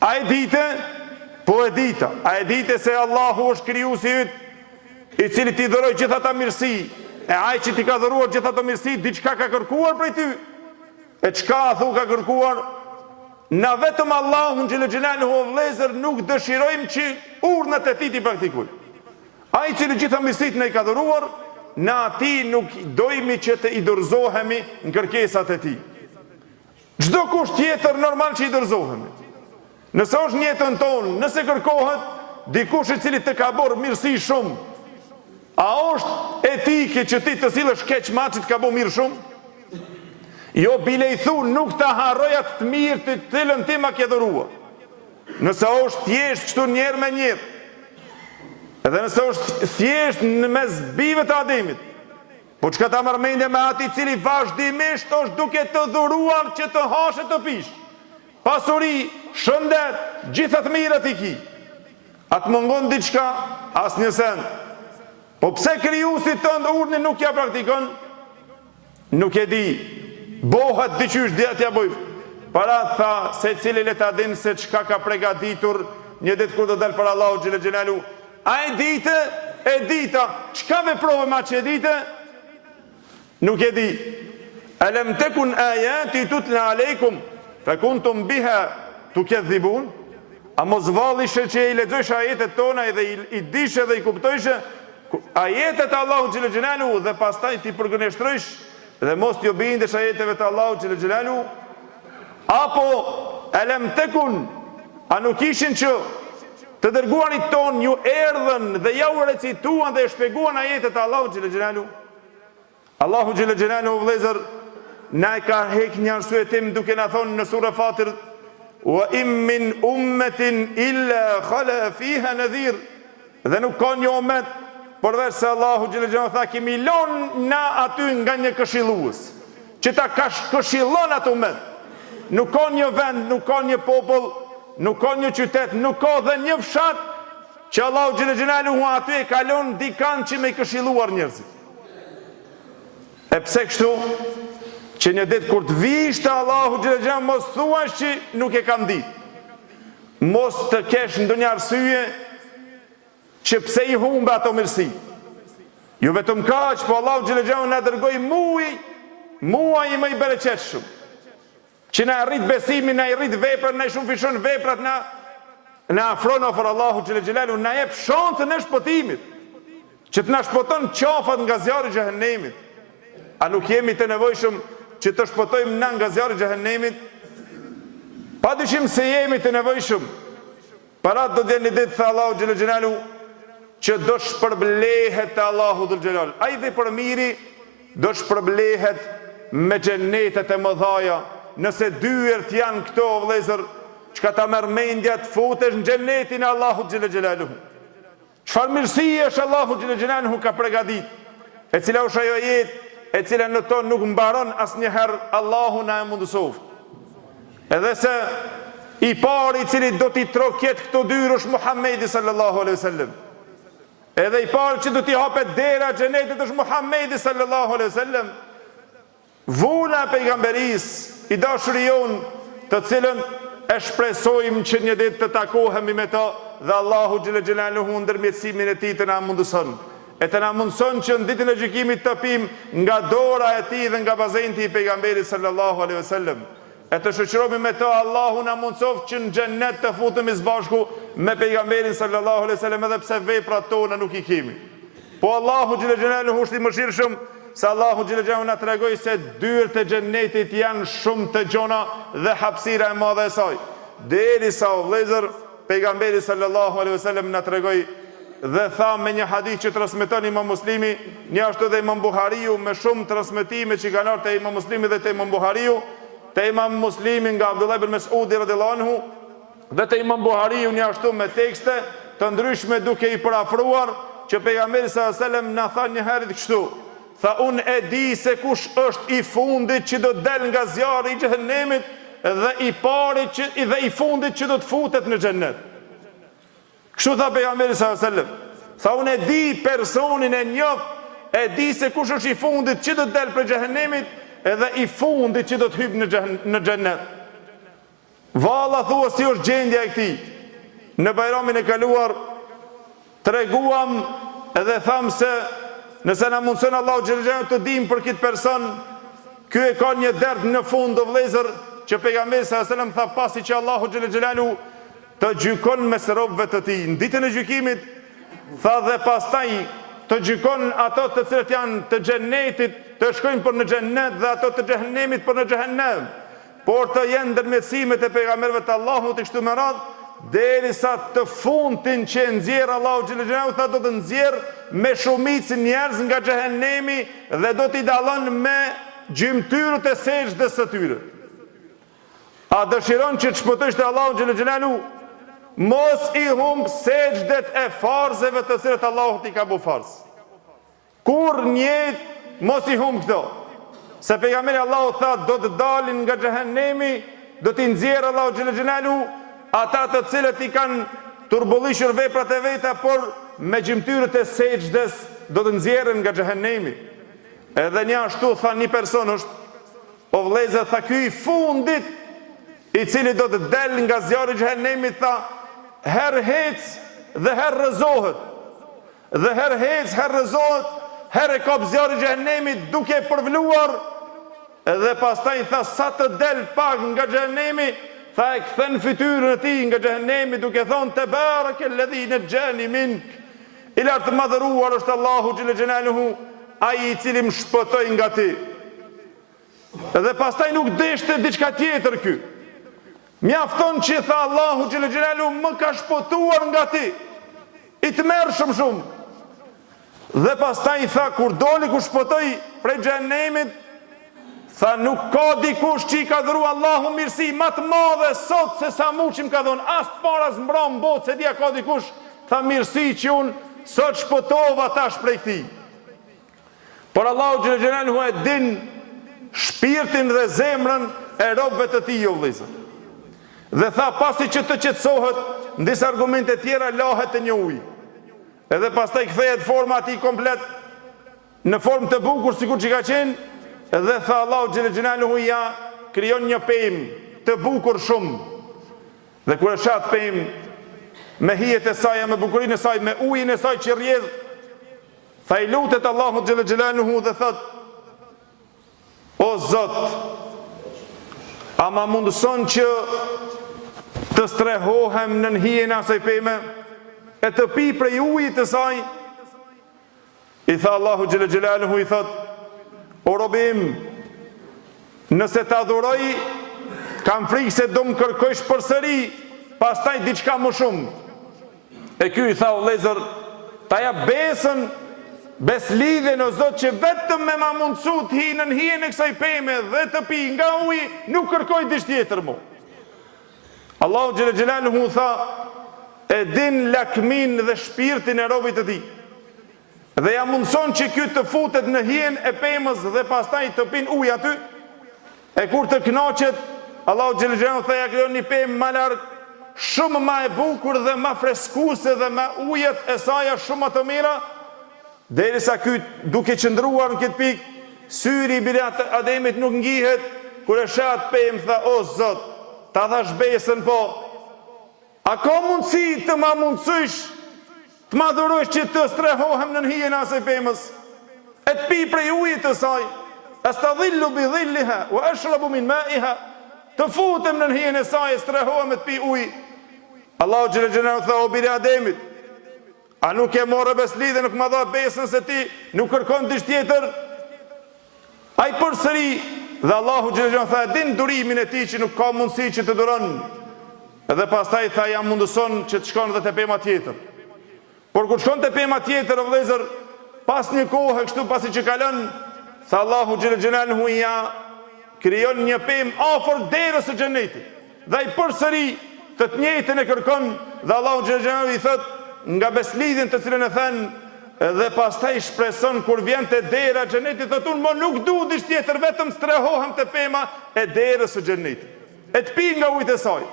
A e dite? Po e dita. A e dite se Allahu është krijuesi yt, i cili ti dhuroi gjitha ta mirësi, e ai që ti ka dhuruar gjitha ta mirësi, diçka ka kërkuar prej ty? E çka a thu ka kërkuar? Na vetëm Allahun xhel xhelalu o vëllezër nuk dëshirojmë që urdhnat e tij ti praktikojmë. Ai i cili gjitha mirësitë na i ka dhuruar, na ati nuk dojmi që të i dorëzohemi në kërkesat e tij. Çdo kusht tjetër normal që i dorëzohemi. Nëse është në jetën tonë, nëse kërkohet dikush i cili të ka bërë mirësi shumë, a është etike që ti të sillesh keq maçit ka bërë mirë shumë? Jo, bile i thu, nuk të harroja të mirë të cilën ti ma ke dhuruar. Nëse është thjesht kështu njerë me njerë, edhe nëse është thjesht në mes bive të Ademit, po çka ta marrë mendje me ati cili vazhdimisht është duke të dhuruar që të hashe të pish, pasuri, shëndet, gjithat mirët i ki. Atë mungon diçka, as një sen. Po pse krijuesi tënd urnin nuk ja praktikon? Nuk e di. Bohat diqysh dhe atja bojf. Para tha se cili le ta din se çka ka pregaditur një ditë kur do dal për Allahu xhele xhelalu. A e dite? E dita. Çka veprove ma që e dite? Nuk e di. Alam takun ayati tutla aleikum fa kuntum biha tukadhibun? A mos vallishe që i lexojsh ajetet tona edhe i dishe dhe i kuptojshe ajetet e Allahu xhele xhelalu dhe pastaj ti përgënjeshtrojsh dhe mos t'ju bindesh ajeteve të Allahu xhele xhelalu? Apo alam takun, a nuk ishin që të dërguarit ton ju erdhën dhe ja u recituan dhe shpjeguan ajetet e Allahu xhele xhelalu? Allahu xhele xhelalu vëllezër na e ka hek një arsyetim duke na thonë në sura Fatir: wa in min ummetin illa khala fiha nadhir. Dhe nuk ka një ummet përveç se Allahu xhele xhelalu tha kemi lënë na aty nga një këshillues që ta këshillon atë ummet. Nuk ka një vend, nuk ka një popull, nuk ka një qytet, nuk ka dhe një fshat që Allahu xhele xhelalu aty e ka lënë dikan që me këshilluar njerëzit. E pse kështu? Që një ditë kur të vish të Allahu xhele xhelalu mos thuash që nuk e kam ditë. Mos të kesh ndonjë arsye që pse i humbe ato mirësi. Jo vetëm kaq, po Allahu xhele xhelalu na dërgoi muaj më i bereqetshëm, që na rrit besimin, na rrit veprën, na shumëfishon veprat, na afron afër Allahu xhele xhelalu, na jep shansën e shpëtimit, që të na shpëton qafat nga zjarri i xhehenemit. A nuk jemi të nevojshëm që të shpëtojmë na nga zjarri i xhehenemit? Padyshim se jemi të nevojshëm. Para do të një ditë tha Allahu xhele xhelalu që do shpërblehet te Allahu xhele xhelalu. Ai dhe për miri do shpërblehet me xhenetet e mëdhaja. Nëse dyert janë këto vëllezër, çka ta merr mendja të futesh në xhenetin e Allahut xhele xhelalu. Çfarë mirësie është Allahu xhele xhelalu ka përgatitur, e cila është ajo jetë e cila në tonë nuk mbaron asnjëherë. Allahu na e mundësoft. Edhe se i pari i cili do t'i trokjet këto dyrë është Muhammedi sallallahu alaihi wasallam. Edhe i pari që do t'i hapet dera xhenetit është Muhammedi sallallahu alaihi wasallam. Vula e pejgamberisë, i dashuri jon, të cilën e shpresojmë që një ditë të takohemi me ta dhe Allahu xhele xhelaluhu ndërmjetësimin e tij të na mundëson. E të na mundëson që në ditën e gjykimit të pim nga dora e tij dhe nga bazenti i pejgamberit sallallahu alaihi wasallam. E të shoqërohemi me ta, Allahu na mundësoft që në xhennet të futemi së bashku me pejgamberin sallallahu alaihi wasallam, edhe pse veprat tona nuk i kemi. Po Allahu xhele xhelaluhu është i mëshirshëm, se Allahu xhele xhelaluhu na tregoi se dyert e xhennetit janë shumë të gjona dhe hapësira e madhe e saj. Derisa vëllezër pejgamberi sallallahu alaihi wasallam na tregoi dhe tha me një hadith që transmeton Imam Muslimi, një ashtu dhe Imam Buhariu, me shumë transmetime që kanë ardhur te Imam Muslimi dhe te Imam Buhariu, te Imam Muslimi nga Abdullah ibn Mas'udi radhiyallahu anhu dhe te Imam Buhariu një ashtu me tekste të ndryshme duke i parafruar që pejgamberi sallallahu alaihi wasallam na tha një herë kështu: tha unë e di se kush është i fundit që do të del nga zjarri i xhehenemit dhe i pari dhe i fundit që do të futet në xhennet. Kështu tha pejgamberi sallallahu alaihi wasallam. Tha unë e di personin e njoh, e di se kush është i fundit që do të del prej xhehenemit edhe i fundit që do të hyjë në xhennet. Valla thua si është gjendja e këtij. Në Bajramin e kaluar treguam edhe tham se nëse na mundson Allahu xhel xhelalu të dim për këtë person, ky e ka një derd në fund o vëllezër, që pejgamberi sallallahu alajhi wasallam tha pasi që Allahu xhel xhelalu të gjykon mes robëve të tij në ditën e gjykimit, tha dhe pastaj të gjykon ato të cilët janë të xhenetit të shkojnë për në xhennet dhe ato të xhehenemit për në xhehenem, por të jenë ndërmjetësimet e pejgamberëve të Allahut kështu me radhë, derisa të fundin që nxjerr Allahu xhel xhelalu tha do të nxjerr me shumicë njerëz nga xhehenemi dhe do t'i dallon me gjymtyrët e sejdës së tyre. A dëshiron që të shpëtosh te Allahu xhel xhelalu, mos i humb sejdet e farzeve të cilët Allahu t'i ka bu farz. Kur njët mos i humb këto. Se pejgamberi Allahu tha do të dalin nga xhehenemi do t'i nxjerrë Allahu xhel xhelalu ata të cilët i kanë turbullishur veprat e veta, por me gjymtyrët e sejdës do të nxjerren nga xhehenemi. Edhe një ashtu tha një person është, o vëllezër, tha ky i fundit i cili do të del nga zjarri i xhehenemit, tha herë hec dhe herë rrëzohet. Dhe herë hec, herë rrëzohet, herë e kap zjarri i xhehenemit duke përvluar, dhe pastaj tha sa të del pak nga xhehenemi, tha e kthen fytyrën e tij nga xhehenemi duke thonë tebarekelladhi najjani mink. I lartë madhëruar është Allahu xhel xhelaluhu, ai i cili më shpëtoi nga ti. Dhe pastaj nuk deshte diçka tjetër ky. Mjafton që tha Allahu xhel xhelaluhu më ka shpëtuar nga ti. I të merr shumë. Dhe pastaj tha kur doli ku shpëtoi prej xhenemit, tha nuk ka dikush që i ka dhuru Allahu mirësi më të madhe sot se sa mu që më ka dhënë, as të para s'mbron botë se dia ka dikush, tha mirësi që unë sot shpëtova tash prej këtij. Por Allahu xhel xhelaluhu e din shpirtin dhe zemrën e robëve të tij, o vëllezër. Dhe tha pasi që të qetësohet, në disa argumente tjera lahet të një ujë. Edhe pastaj kthehet forma atij komplet në formë të bukur sikur që ka qenë, dhe tha Allahu xhel xhelaluhu ja krijon një pemë të bukur shumë. Dhe kur e shat pemë me hijet e saj, me bukurinë e saj, me ujin e saj që rrjedh, tha i lutet Allahu xhel xhelaluhu dhe thot: o Zot, a ma mundëson që të strehohem në hijen e asaj peme e të pi prej ujit të saj? I tha Allahu xhel xhelaluhu, i thot: o robim, nëse ta adhuroj, kam frikë se do më kërkojsh përsëri pastaj diçka më shumë. E ky i tha, o vëllezër, ta ja besën, beslidhen o Zot që vetëm me ma mundësu të hi në hijen e kësaj peme dhe të pi nga uji, nuk kërkoj diçka tjetër mu. Allahu xhel xhelaluhu tha, e din lakmin dhe shpirtin e robit të tij. Dhe ja mundson që ky të futet në hijen e pemës dhe pastaj të pin ujë aty. E kur të kënaqet, Allahu xhel xhelaluhu tha ja krijon një pemë më larg, shumë më e bukur dhe më freskuese dhe më ujët e saj shumë më të mira, derisa ky duke qëndruar në këtë pikë, syri i birat Ademit nuk ngihet, kur e shat pemë tha, o Zot, ta thash besën po, a ka mundësi të ma mundësysh të ma dhurosh që të strehohem në hijen e asaj pemës, e të pi prej ujit të saj, astadhillu bi dhilliha wa ashrabu min ma'iha, të futem në hijen e saj, strehohem e të pi ujë. Allahu xhel xhelaluhu tha, o biri Ademit, a nuk e morë beslidhe, nuk ma dha besën se ti nuk kërkon diçka tjetër? Ai përsëri, dhe Allahu xhel xhelaluhu tha, din durimin e tij që nuk ka mundësi që të duron. Edhe pastaj tha, ja mundëson që të shkon dhe te pema tjetër. Por kur shkon te pema tjetër, o vëllezër, pas një kohë kështu pasi që kalon, tha Allahu xhel xhelaluhu ja krijon një pemë afër derës së xhenetit. Dhe ai përsëri të njëjtën e kërkon, dhe Allahu xhel xhelaluhu i thot nga beslidhjen të cilën e thën, dhe pastaj shpreson kur vjen te dera e xhenetit, thot unë më nuk du diçka tjetër, vetëm strehohem te pema e derës së xhenetit, e të pi nga ujit e saj.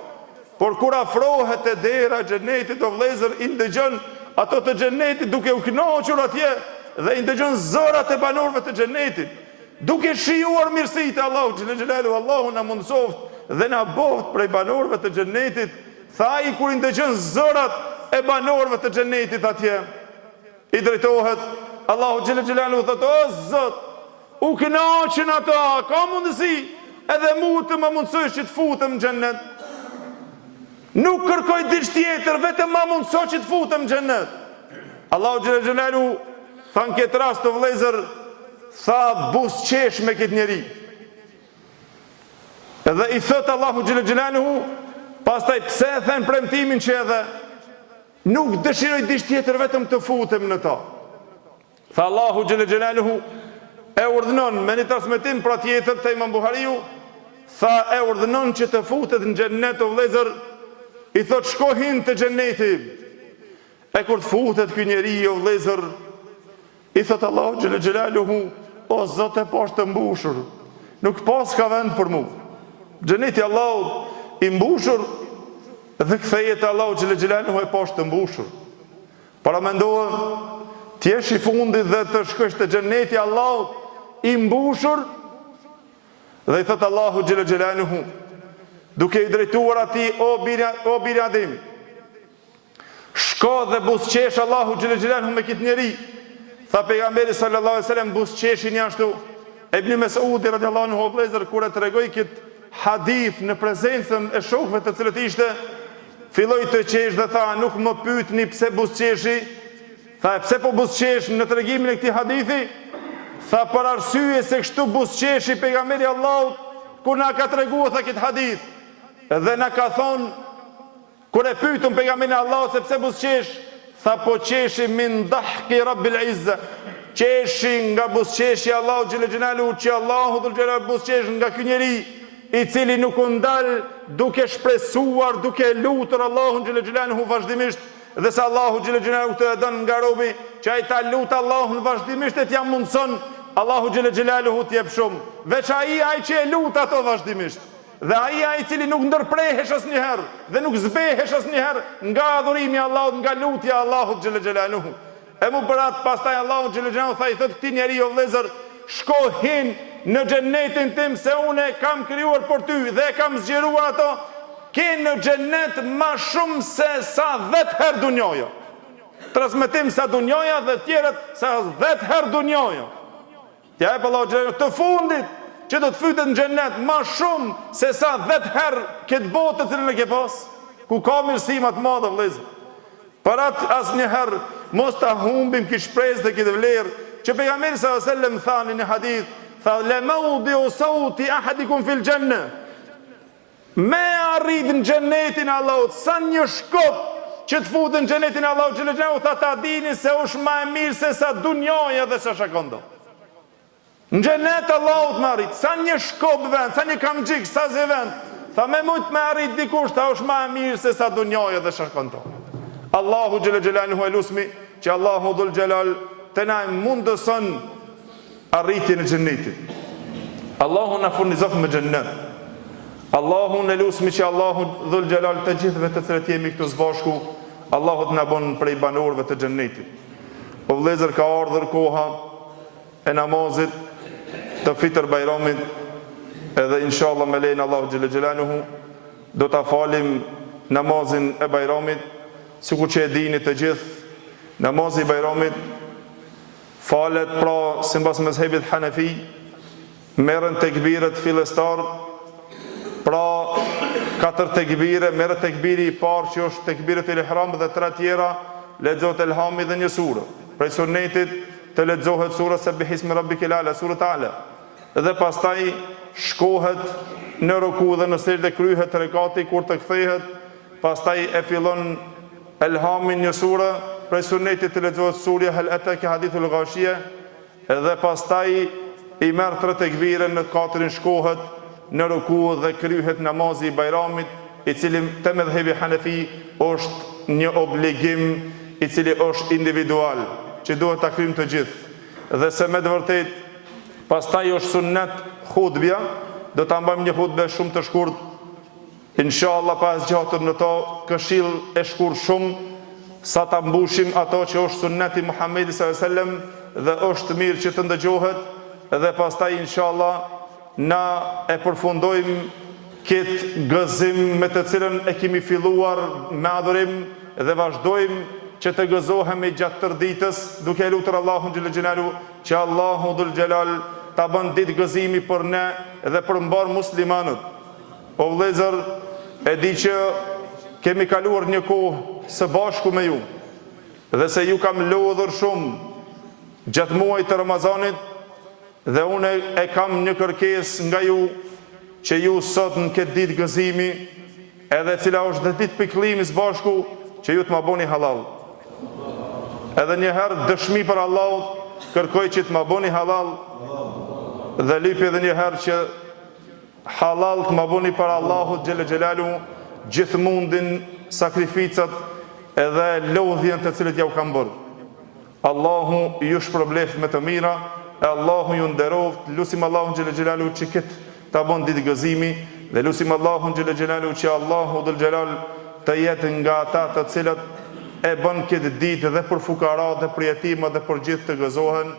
Por kur afrohet te dera e xhenetit, o vëllezër, i ndëgjon ato të xhenetit duke u kënaqur atje, dhe i ndëgjon zërat e banorëve të xhenetit, duke shijuar mirësitë e Allahut xhel xhelaluhu. Allahu na mundsoft dhe na boft prej banorëve të xhenetit. Tha ai kur i ndëgjon zërat e banorëve të xhenetit atje, i drejtohet Allahu xhel xhelaluhu, thotë, o Zot, u kënaqën ata, ka mundësi edhe mu të më mundësosh që të futem në xhenet? Nuk kërkoj diçka tjetër, vetëm ma mundëso që të futem në xhenet. Allahu xhel xhelaluhu tha në këtë rast, të vëllezër, tha buzëqesh me këtë njeri. Edhe i thot Allahu xhel xhelaluhu, pastaj pse e thën premtimin që edhe nuk dëshiroj diçka tjetër, vetëm të futem në ta. Tha Allahu xhel xhelaluhu, e urdhënon me një transmetim pra tjetër të Imam Buhariu, tha e urdhënon që të futet në xhenet, o vëllezër, i thot shko hin të xheneti. E kur të futet ky njeri, o vëllezër, i thot Allahu xhel xhelaluhu, o Zot, e poshtë të mbushur, nuk pas ka vend për mu. Xheneti i Allahut i mbushur dhe kthehet Allahu xhel xhelaluhu e poshtë të mbushur. Para mendohem të jesh i fundit dhe të shkosh te xheneti i Allahut i mbushur dhe i thot Allahu xhel xhelaluhu duke i drejtuar atij o biri Adem, shko dhe buzëqesh Allahu xhel xhelaluhu me këtë njeri. Tha pejgamberi sallallahu alaihi wasallam buzëqeshin ashtu. Ibn Mesudi radiallahu anhu vëllezër kur e tregoi këtë hadith në prezencën e shokëve të cilët ishte, filloi të qesh dhe tha nuk më pyetni pse buzëqeshi. Tha pse po buzëqesh në tregimin e këtij hadithi? Tha për arsye se kështu buzëqeshi pejgamberi Allahut kur na ka treguar tha këtë hadith. Dhe na ka thonë kur e pyetëm pejgamberin Allahut se pse buzëqesh, tha po qeshi min dahki rabbil izza. Qeshi nga buzëqeshi Allahu xhel xhelaluhu, që Allahu dhul xhelal buzëqesh nga ky njeri i cili nuk u ndal duke shpresuar, duke lutur Allahun xhel xhelaluhu vazhdimisht, dhe se Allahu xhel xhelaluhu të don nga robi që ai ta lut Allahun vazhdimisht e t'ia mundson Allahu xhel xhelaluhu të jep shumë, veç ai që e lut ato vazhdimisht. Dhe ai i cili nuk ndërprehesh asnjëherë dhe nuk zbehesh asnjëherë nga adhurimi i Allahut, nga lutja e Allahut xhel xhelaluhu. E mu bërat pastaj Allahu xhel xhelaluhu tha i thot këtij njeriu vëllezër, shko hin në xhenetin tim se unë kam krijuar për ty dhe kam zgjeruar ato, ke në xhenet më shumë se sa 10 herë dunjoja. Transmetim sa dunjoja dhe tjerët sa 10 herë dunjoja. Ja e Allahu xhel të fundit që do të fytet në xhenet më shumë se sa 10 herë këtë botë të cilën e ke pas, ku ka mirësi më të madhe vëllezër. Para asnjëherë mos ta humbim këtë shpresë dhe këtë vlerë që pejgamberi sallallahu alajhi wasallam thani në hadith, tha la mawdi'u sawti ahadikum fil janna. Me arrit në xhenetin e Allahut sa një shkop që të futet në xhenetin e Allahut xhel xhelaluhu, tha ta dini se është më e mirë se sa dunjoja dhe sa shakondo. Në xhenet Allahut më arrit, sa një shkop vend, sa një kamxhik, sa zë vend, tha me mujt me arrit dikush, tha është më e mirë se sa dunjoja dhe shakonto. Allahu xhel xhelaluhu elusmi që Allahu dhul xhelal të na mundëson arritjen e xhenetit. Allahu na furnizoft me xhennet. Allahu në lusmi që Allahu dhul xhelal të gjithëve të cilët jemi këtu së bashku, Allahu të na bën prej banorëve të xhenetit. O vëllezër, ka ardhur koha e namazit të fitër bajramit, edhe inshallah me lejnë Allahu xhel xhelaluhu do ta falim namazin e bajramit, sikur që e dini të gjithë, namazi i bajramit falet pra sipas mezhebit Hanefi, merren tekbiret fillestar, pra 4 tekbire, merret tekbiri i parë që është tekbiretul ihram dhe 3 tjera lexohet elhami dhe një sure. Prej sunetit të lexohet sura Sabbihismi rabbikal ala, sura Ala. Dhe pastaj shkohet në ruku dhe në sejdë kryhet rekati kur të kthehet, pastaj e fillon elhamin një sure, prej sunetit të lexohet surja Hal ataka hadithul ghashiya, dhe pastaj i merr 3 tekbire, në 4-rin shkohet në ruku dhe kryhet namazi i bajramit, i cili te medhhebi Hanefi është një obligim i cili është individual, që duhet ta kryjmë të gjithë. Dhe se me të vërtet pastaj është sunnet hutbja, do ta mbajmë një hutbë shumë të shkurt, inshallah pa zgjatur në to, këshill e shkurt shumë, sa ta mbushim ato që është sunneti Muhamedit sallallahu alaihi wasallam dhe është mirë që të ndëgjohet, dhe pastaj inshallah na e përfundojmë këtë gëzim me të cilën e kemi filluar me adhurim dhe vazhdojmë që të gëzohemi gjatë tërë ditës, duke lutur Allahun xhel xhelalu që Allahu dhul xhelal ta bën ditë gëzimi për ne dhe për mbar muslimanët. O vëllezër, e di që kemi kaluar një kohë së bashku me ju, dhe se ju kam lodhur shumë gjatë muajit të Ramazanit, dhe unë e kam një kërkesë nga ju, që ju sot në këtë ditë gëzimi, edhe cila është dhe ditë pikëllimi së bashku, që ju të ma boni halal. Edhe njëherë dëshmi për Allahut, kërkoj që të ma boni halal, dhe lipi edhe njëherë që halal të ma boni për Allahut xhel xhelalu gjithë mundin, sakrificat edhe lodhjen të cilët ja u kam bërë. Allahu ju shpërbleft me të mira, e Allahu ju nderoft, lusim Allahun xhel xhelalu që këtë ta bën ditë gëzimi, Dhe lusim Allahun xhel xhelalu që Allahu dhul xhelal të jetë nga ata të cilët e bën këtë ditë dhe për fukarat dhe për jetimat dhe për gjithë të gëzohen,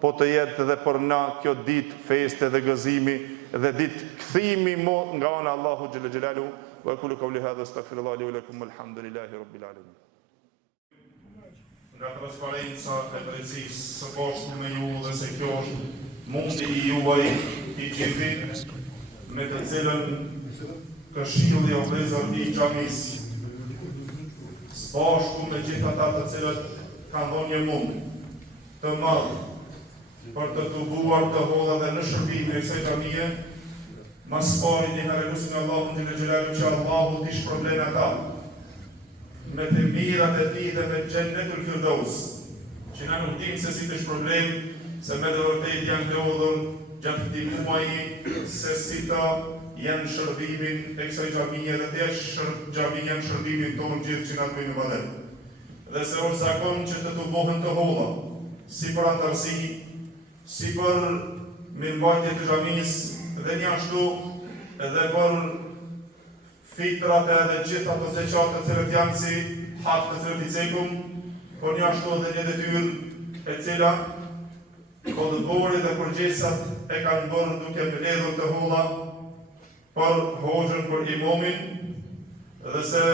po të jetë dhe për na kjo ditë feste dhe gëzimi dhe ditë kthimi nga ana Allahu xhel xhelalu. Wa aqulu qawli hadha astaghfirullahi li wa lakum walhamdulillahi rabbil alamin. Nga transparenca e drejtësisë së bashku me ju dhe se kjo është mundi i juaj i gjithit, me të cilën këshilli o vëllezër i xhamisë së bashku me gjithë ata të cilët kanë dhënë një mund të madh për të tubuar të holla dhe në shërbimin e kësaj xhamie, mas pari një herë lutim Allahun xhel xhelalu që Allahu t'i shpërblejë ata me të mirat e tij dhe me xhennetul firdaus, që na nuk dim se si të shpërblejmë, se me të vërtetë janë lodhur gjatë këtij muaji se si ta janë shërbimin e kësaj xhamie dhe të xhamia janë shërbimin tonë gjithë që na bëjnë vërtet. Dhe se është zakon që të tubohen të holla, si për antarësi, si për mirëmbajtje të xhamisë, dhe një ashtu edhe për fitrat edhe gjitha të zeqat të cilët janë si hak të cilët i cekum, por një ashtu edhe një detyrë e cila kodëbori dhe përgjesat e kanë bërë duke mbledhur të holla për hoxhën, për imamin, dhe se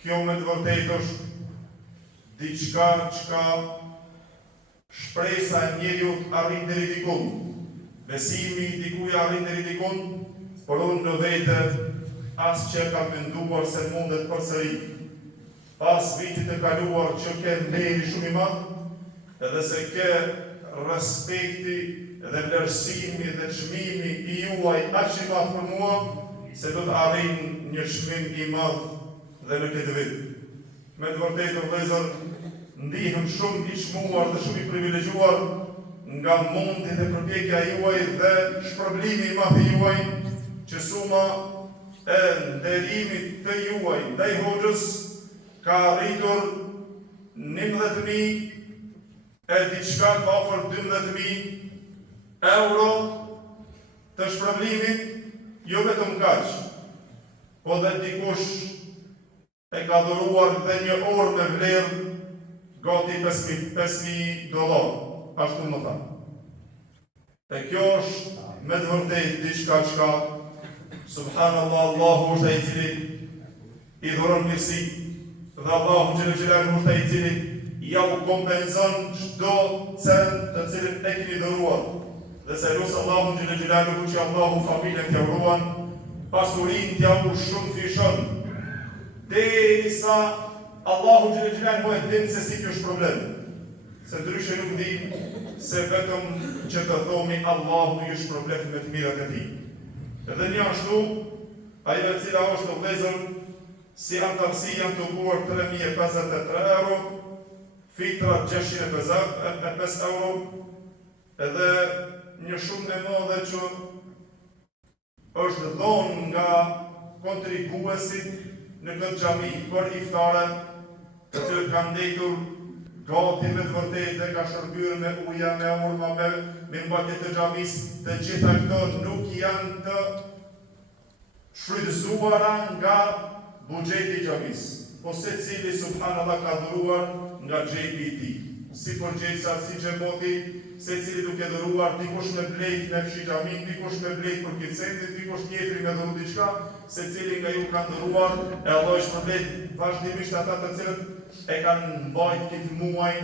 kjo me të vërtetë është diçka çka shpresa e njeriut arrin deri dikun. Besimi dikuj arrin deri dikun, por unë në vete as që kam menduar se mundet përsëri. Pas vitit të kaluar që ke mberi shumë i madh, edhe se ke respekti dhe vlerësimi dhe çmimi i juaj aq i madh për mua, se do të arrin një çmim i madh dhe në këtë vit. Me të vërtetë vëllezër, ndihem shumë i çmuar dhe shumë i privilegjuar nga mundi dhe përpjekja juaj dhe shpërblimi i madh i juaj, që suma e nderimit të juaj ndaj hoxhës ka arritur 11.000 e diçka të afër 12.000 euro të shpërblimit, jo vetëm kaq, po dhe dikush e ka dhuruar dhe një orë me vlerë gati $5.000, ashtu më tha. E kjo është me të vërtetë diçka çka subhanallahu, Allahu është ai i cili i dhuron mirësi, dhe Allahu xhel xhelalu është ai i cili ja u kompenzon çdo cent të cilin e keni dhuruar. Dhe se lusë Allahu xhel xhelalu që Allahu familjen t'ia ruan, pasurinë t'ia u shumë fishon, derisa Allahu xhel xhelalu e din se si kjo është problem. Se ndryshe nuk dim se vetëm që të thomi Allahu ju shpërblet me të mirat e tij. Edhe një ashtu, ajo e cila është vëllezër si antarësi janë të buar 3.053 euro, fitra 605 euro, edhe një shumë e madhe që është dhonë nga kontribuesit në këtë xhami për iftare, të cilët kanë ndetur gati me të vërtetë, ka shërbyer me uja, me urma, me mbajtje të xhamisë, të gjitha këto nuk janë të shfrytëzuara nga buxheti i xhamisë, po secili subhanallahu ka dhuruar nga xhepi i tij. Si përgjegjësa, si xhamoti, secili duke dhuruar, dikush me blejt me fshi xhamin, dikush me blejt për kicentin, dikush tjetri me dhuru diçka, secili nga ju kanë dhuruar, e Allah i shpërblet vazhdimisht ata të cilët e kanë mbajt këtë muaj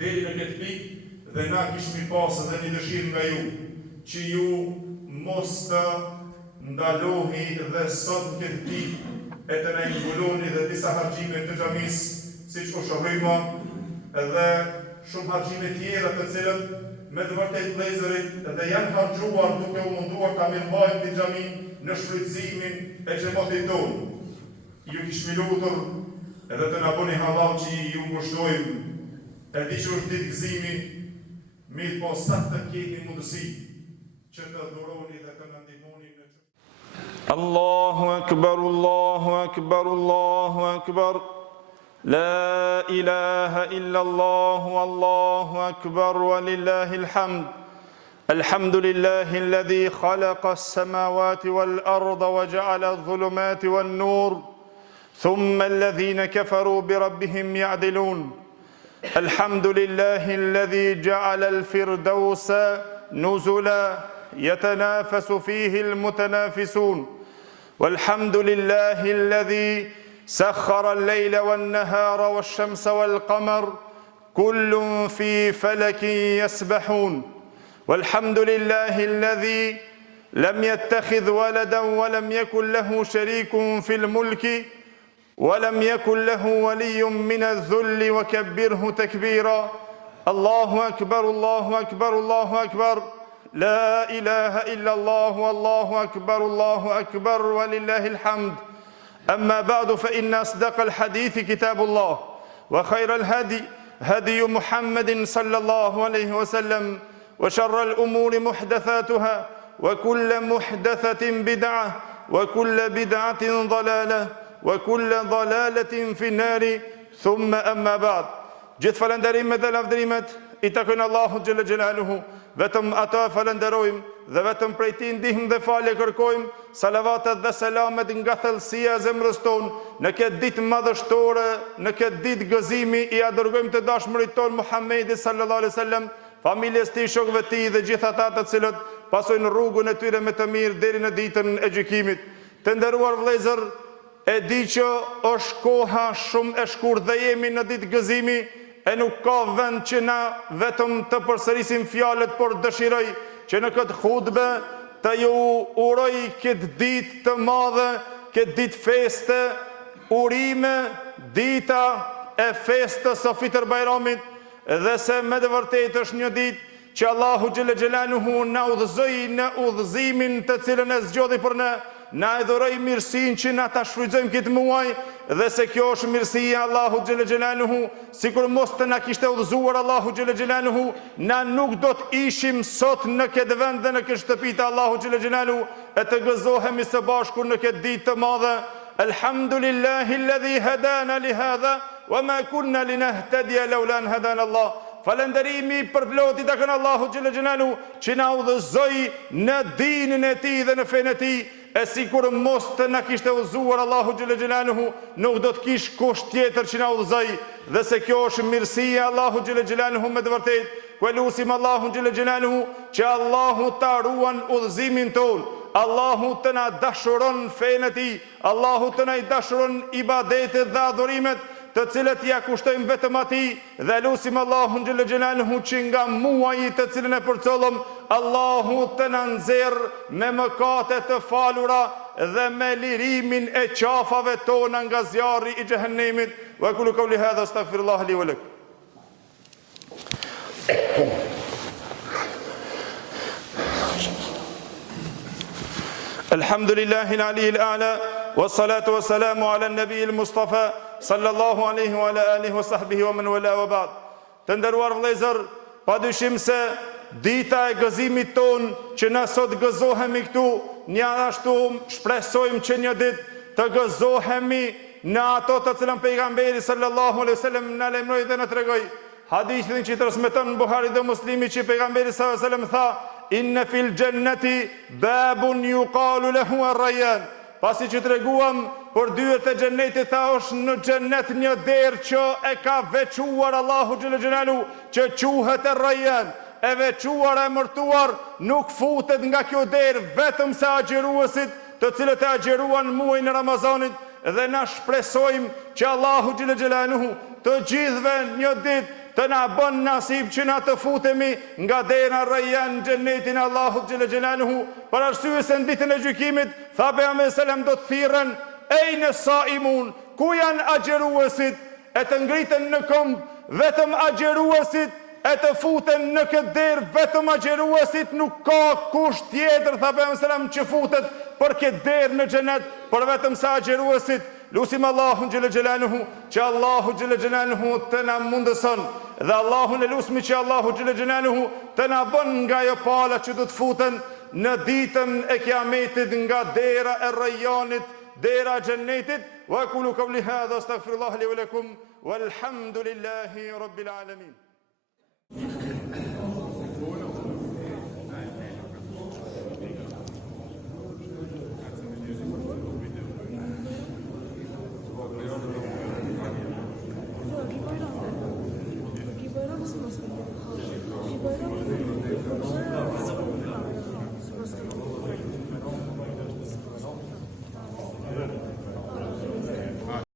deri në këtë pikë, dhe na kishmi pas edhe një dëshirë nga ju, që ju mos të ndalohi dhe sot në këtë pikë e të na mbuloni dhe disa harxhime të xhamisë, siç po shohim, edhe shumë harxhime tjera të cilët me të vërtetë vëllezërit dhe janë harxhuar duke u munduar ta mirëmbajnë këtë xhamin në shfrytëzimin e xhamatit tonë. Ju kishmi lutur edhe të na bëni halal që ju ngushtojmë, e di që është ditë gëzimi, mirë po sa të keni mundësi që të dhuroni dhe të na ndihmoni në çështë. Allahu akbar, Allahu akbar, Allahu akbar. La ilaha illa Allah, Allahu akbar, wa lillahi alhamd. الحمد لله الذي خلق السماوات والأرض وجعل الظلمات والنور ثم الذين كفروا بربهم يعدلون الحمد لله الذي جعل الفردوس نزلا يتنافس فيه المتنافسون والحمد لله الذي سخر الليل والنهار والشمس والقمر كل في فلك يسبحون والحمد لله الذي لم يتخذ ولدا ولم يكن له شريك في الملك ولم يكن له ولي من الذل وكبره تكبيرا الله أكبر الله أكبر الله أكبر لا إله إلا الله والله أكبر ولله الحمد أما بعد فإن أصدق الحديث كتاب الله وخير الهدي هدي محمد صلى الله عليه وسلم وشر الأمور محدثاتها وكل محدثة بدعة وكل بدعة ضلالة وكل ضلالة في النار ثم أما بعد gjithë falënderimet dhe lavdërimet I takojnë Allahut xhella xhelaluhu, vetëm atë falenderojmë dhe vetëm prej Tij ndihmë dhe falje kërkojmë, salavatet dhe selamet nga thellësia e zemrës tonë në këtë ditë madhështore, në këtë ditë gëzimi I adërgojmë të dashmërit tonë Muhammedi sallallahu alaihi wasallam, familjes Tij, shokëve Tij dhe gjithë ata të cilët pasojnë rrugën e tyre me të mirë deri në ditën e gjykimit. Të nderuar vëllezër, e di që është koha shumë e shkurtë dhe jemi në ditë gëzimi, e nuk ka vend që na vetëm të përsërisim fjalët, por dëshiroj që në këtë hutbe të ju uroj këtë ditë të madhe, këtë ditë feste, urime, dita e festës së Fitr Bajramit, dhe se me të vërtetë është një ditë që Allahu xhelle xhelaluhu na udhëzoi në udhëzimin të cilën e zgjodhi për ne, na e dhuroi mirësinë që na ta shfrytëzojmë këtë muaj, dhe se kjo është mirësia Allahu xhelle xhelaluhu, sikur mos të na kishte udhëzuar Allahu xhelle xhelaluhu, na nuk do të ishim sot në këtë vend dhe në këtë shtëpi të Allahu xhelle xhelaluhu, e të gëzohemi së bashku në këtë ditë të madhe. Alhamdulillahi alladhi hadana li hadha wa ma kunna linahtadiya lawla an hadana Allah. Falënderimi për plotit takon Allahu xhelle xhelaluhu që na udhëzoi në dinin e Tij dhe në fenë e Tij, e sikur mos të na kishte udhëzuar Allahu xhelle xhelaluhu, nuk do të kish kusht tjetër që na udhëzoi, dhe se kjo është mirësia Allahu xhelle xhelaluhu me të vërtetë. Ku lutim Allahu xhelle xhelaluhu që Allahu ta ruan udhëzimin ton, Allahu të na dashuron fenë e Tij, Allahu të na dashuron ibadetet dhe adhurimet të cilët ja kushtojmë vetëm Atij, dhe lutim Allahun xhelle xhelaluhu që nga muaji të cilën e përcollëm, Allahu të na nxjerr me mëkate të falura dhe me lirimin e qafave tona nga zjarri I xhehenemit. Wa qulu qawli hadha astaghfirullah li wa lakum. Alhamdulillahi al-aliyyil a'la was-salatu was-salamu ala an-nabiyil mustafa sallallahu alaihi wa alihi wa sahbihi wa man wala wa ba'd. Të nderuar vëllezër, padyshim se dita e gëzimit ton që na sot gëzohemi këtu, një ashtu shpresojmë që një ditë të gëzohemi në ato të cilën pejgamberi sallallahu alaihi wasallam na lajmëroi dhe na tregoi. Hadithin që transmeton Buhari dhe Muslimi, që pejgamberi sallallahu alaihi wasallam tha: "Inna fil jannati babun yuqalu lahu ar-rayyan." Pasi që treguam për dyert e xhenetit, tha është në xhenet një derë që e ka veçuar Allahu xhelle xhelalu, që quhet ar-Rayyan, e veçuar, e emërtuar, nuk futet nga kjo derë vetëm se agjeruesit të cilët e agjeruan muajin e Ramazanit, dhe na shpresojmë që Allahu xhelle xhelalu të gjithëve një ditë të na bën nasib që na të futemi nga dera Rayyan në xhenetin e Allahut xhelle xhelaluhu, për arsye se në ditën e gjykimit tha pejgamberi selam do të thirrën: "Ejnë saimun", ku janë agjeruesit? E të ngriten në këmbë vetëm agjeruesit, e të futen në këtë derë vetëm agjeruesit, nuk ka kush tjetër, tha pejgamberi selam, që futet për këtë derë në xhenet për vetëm sa agjeruesit. Lusim Allahun xhelle xhelaluhu që Allahu xhelle xhelaluhu të na mundëson, dhe Allahun e lusmi që Allahu xhelle xhelaluhu të na bën nga ajo pala që do të futen në ditën e Kiametit nga dera e Rayyanit, dera e xhenetit. Wa qulu qawli hadha astaghfirullah li wa lakum walhamdulillahi rabbil alamin.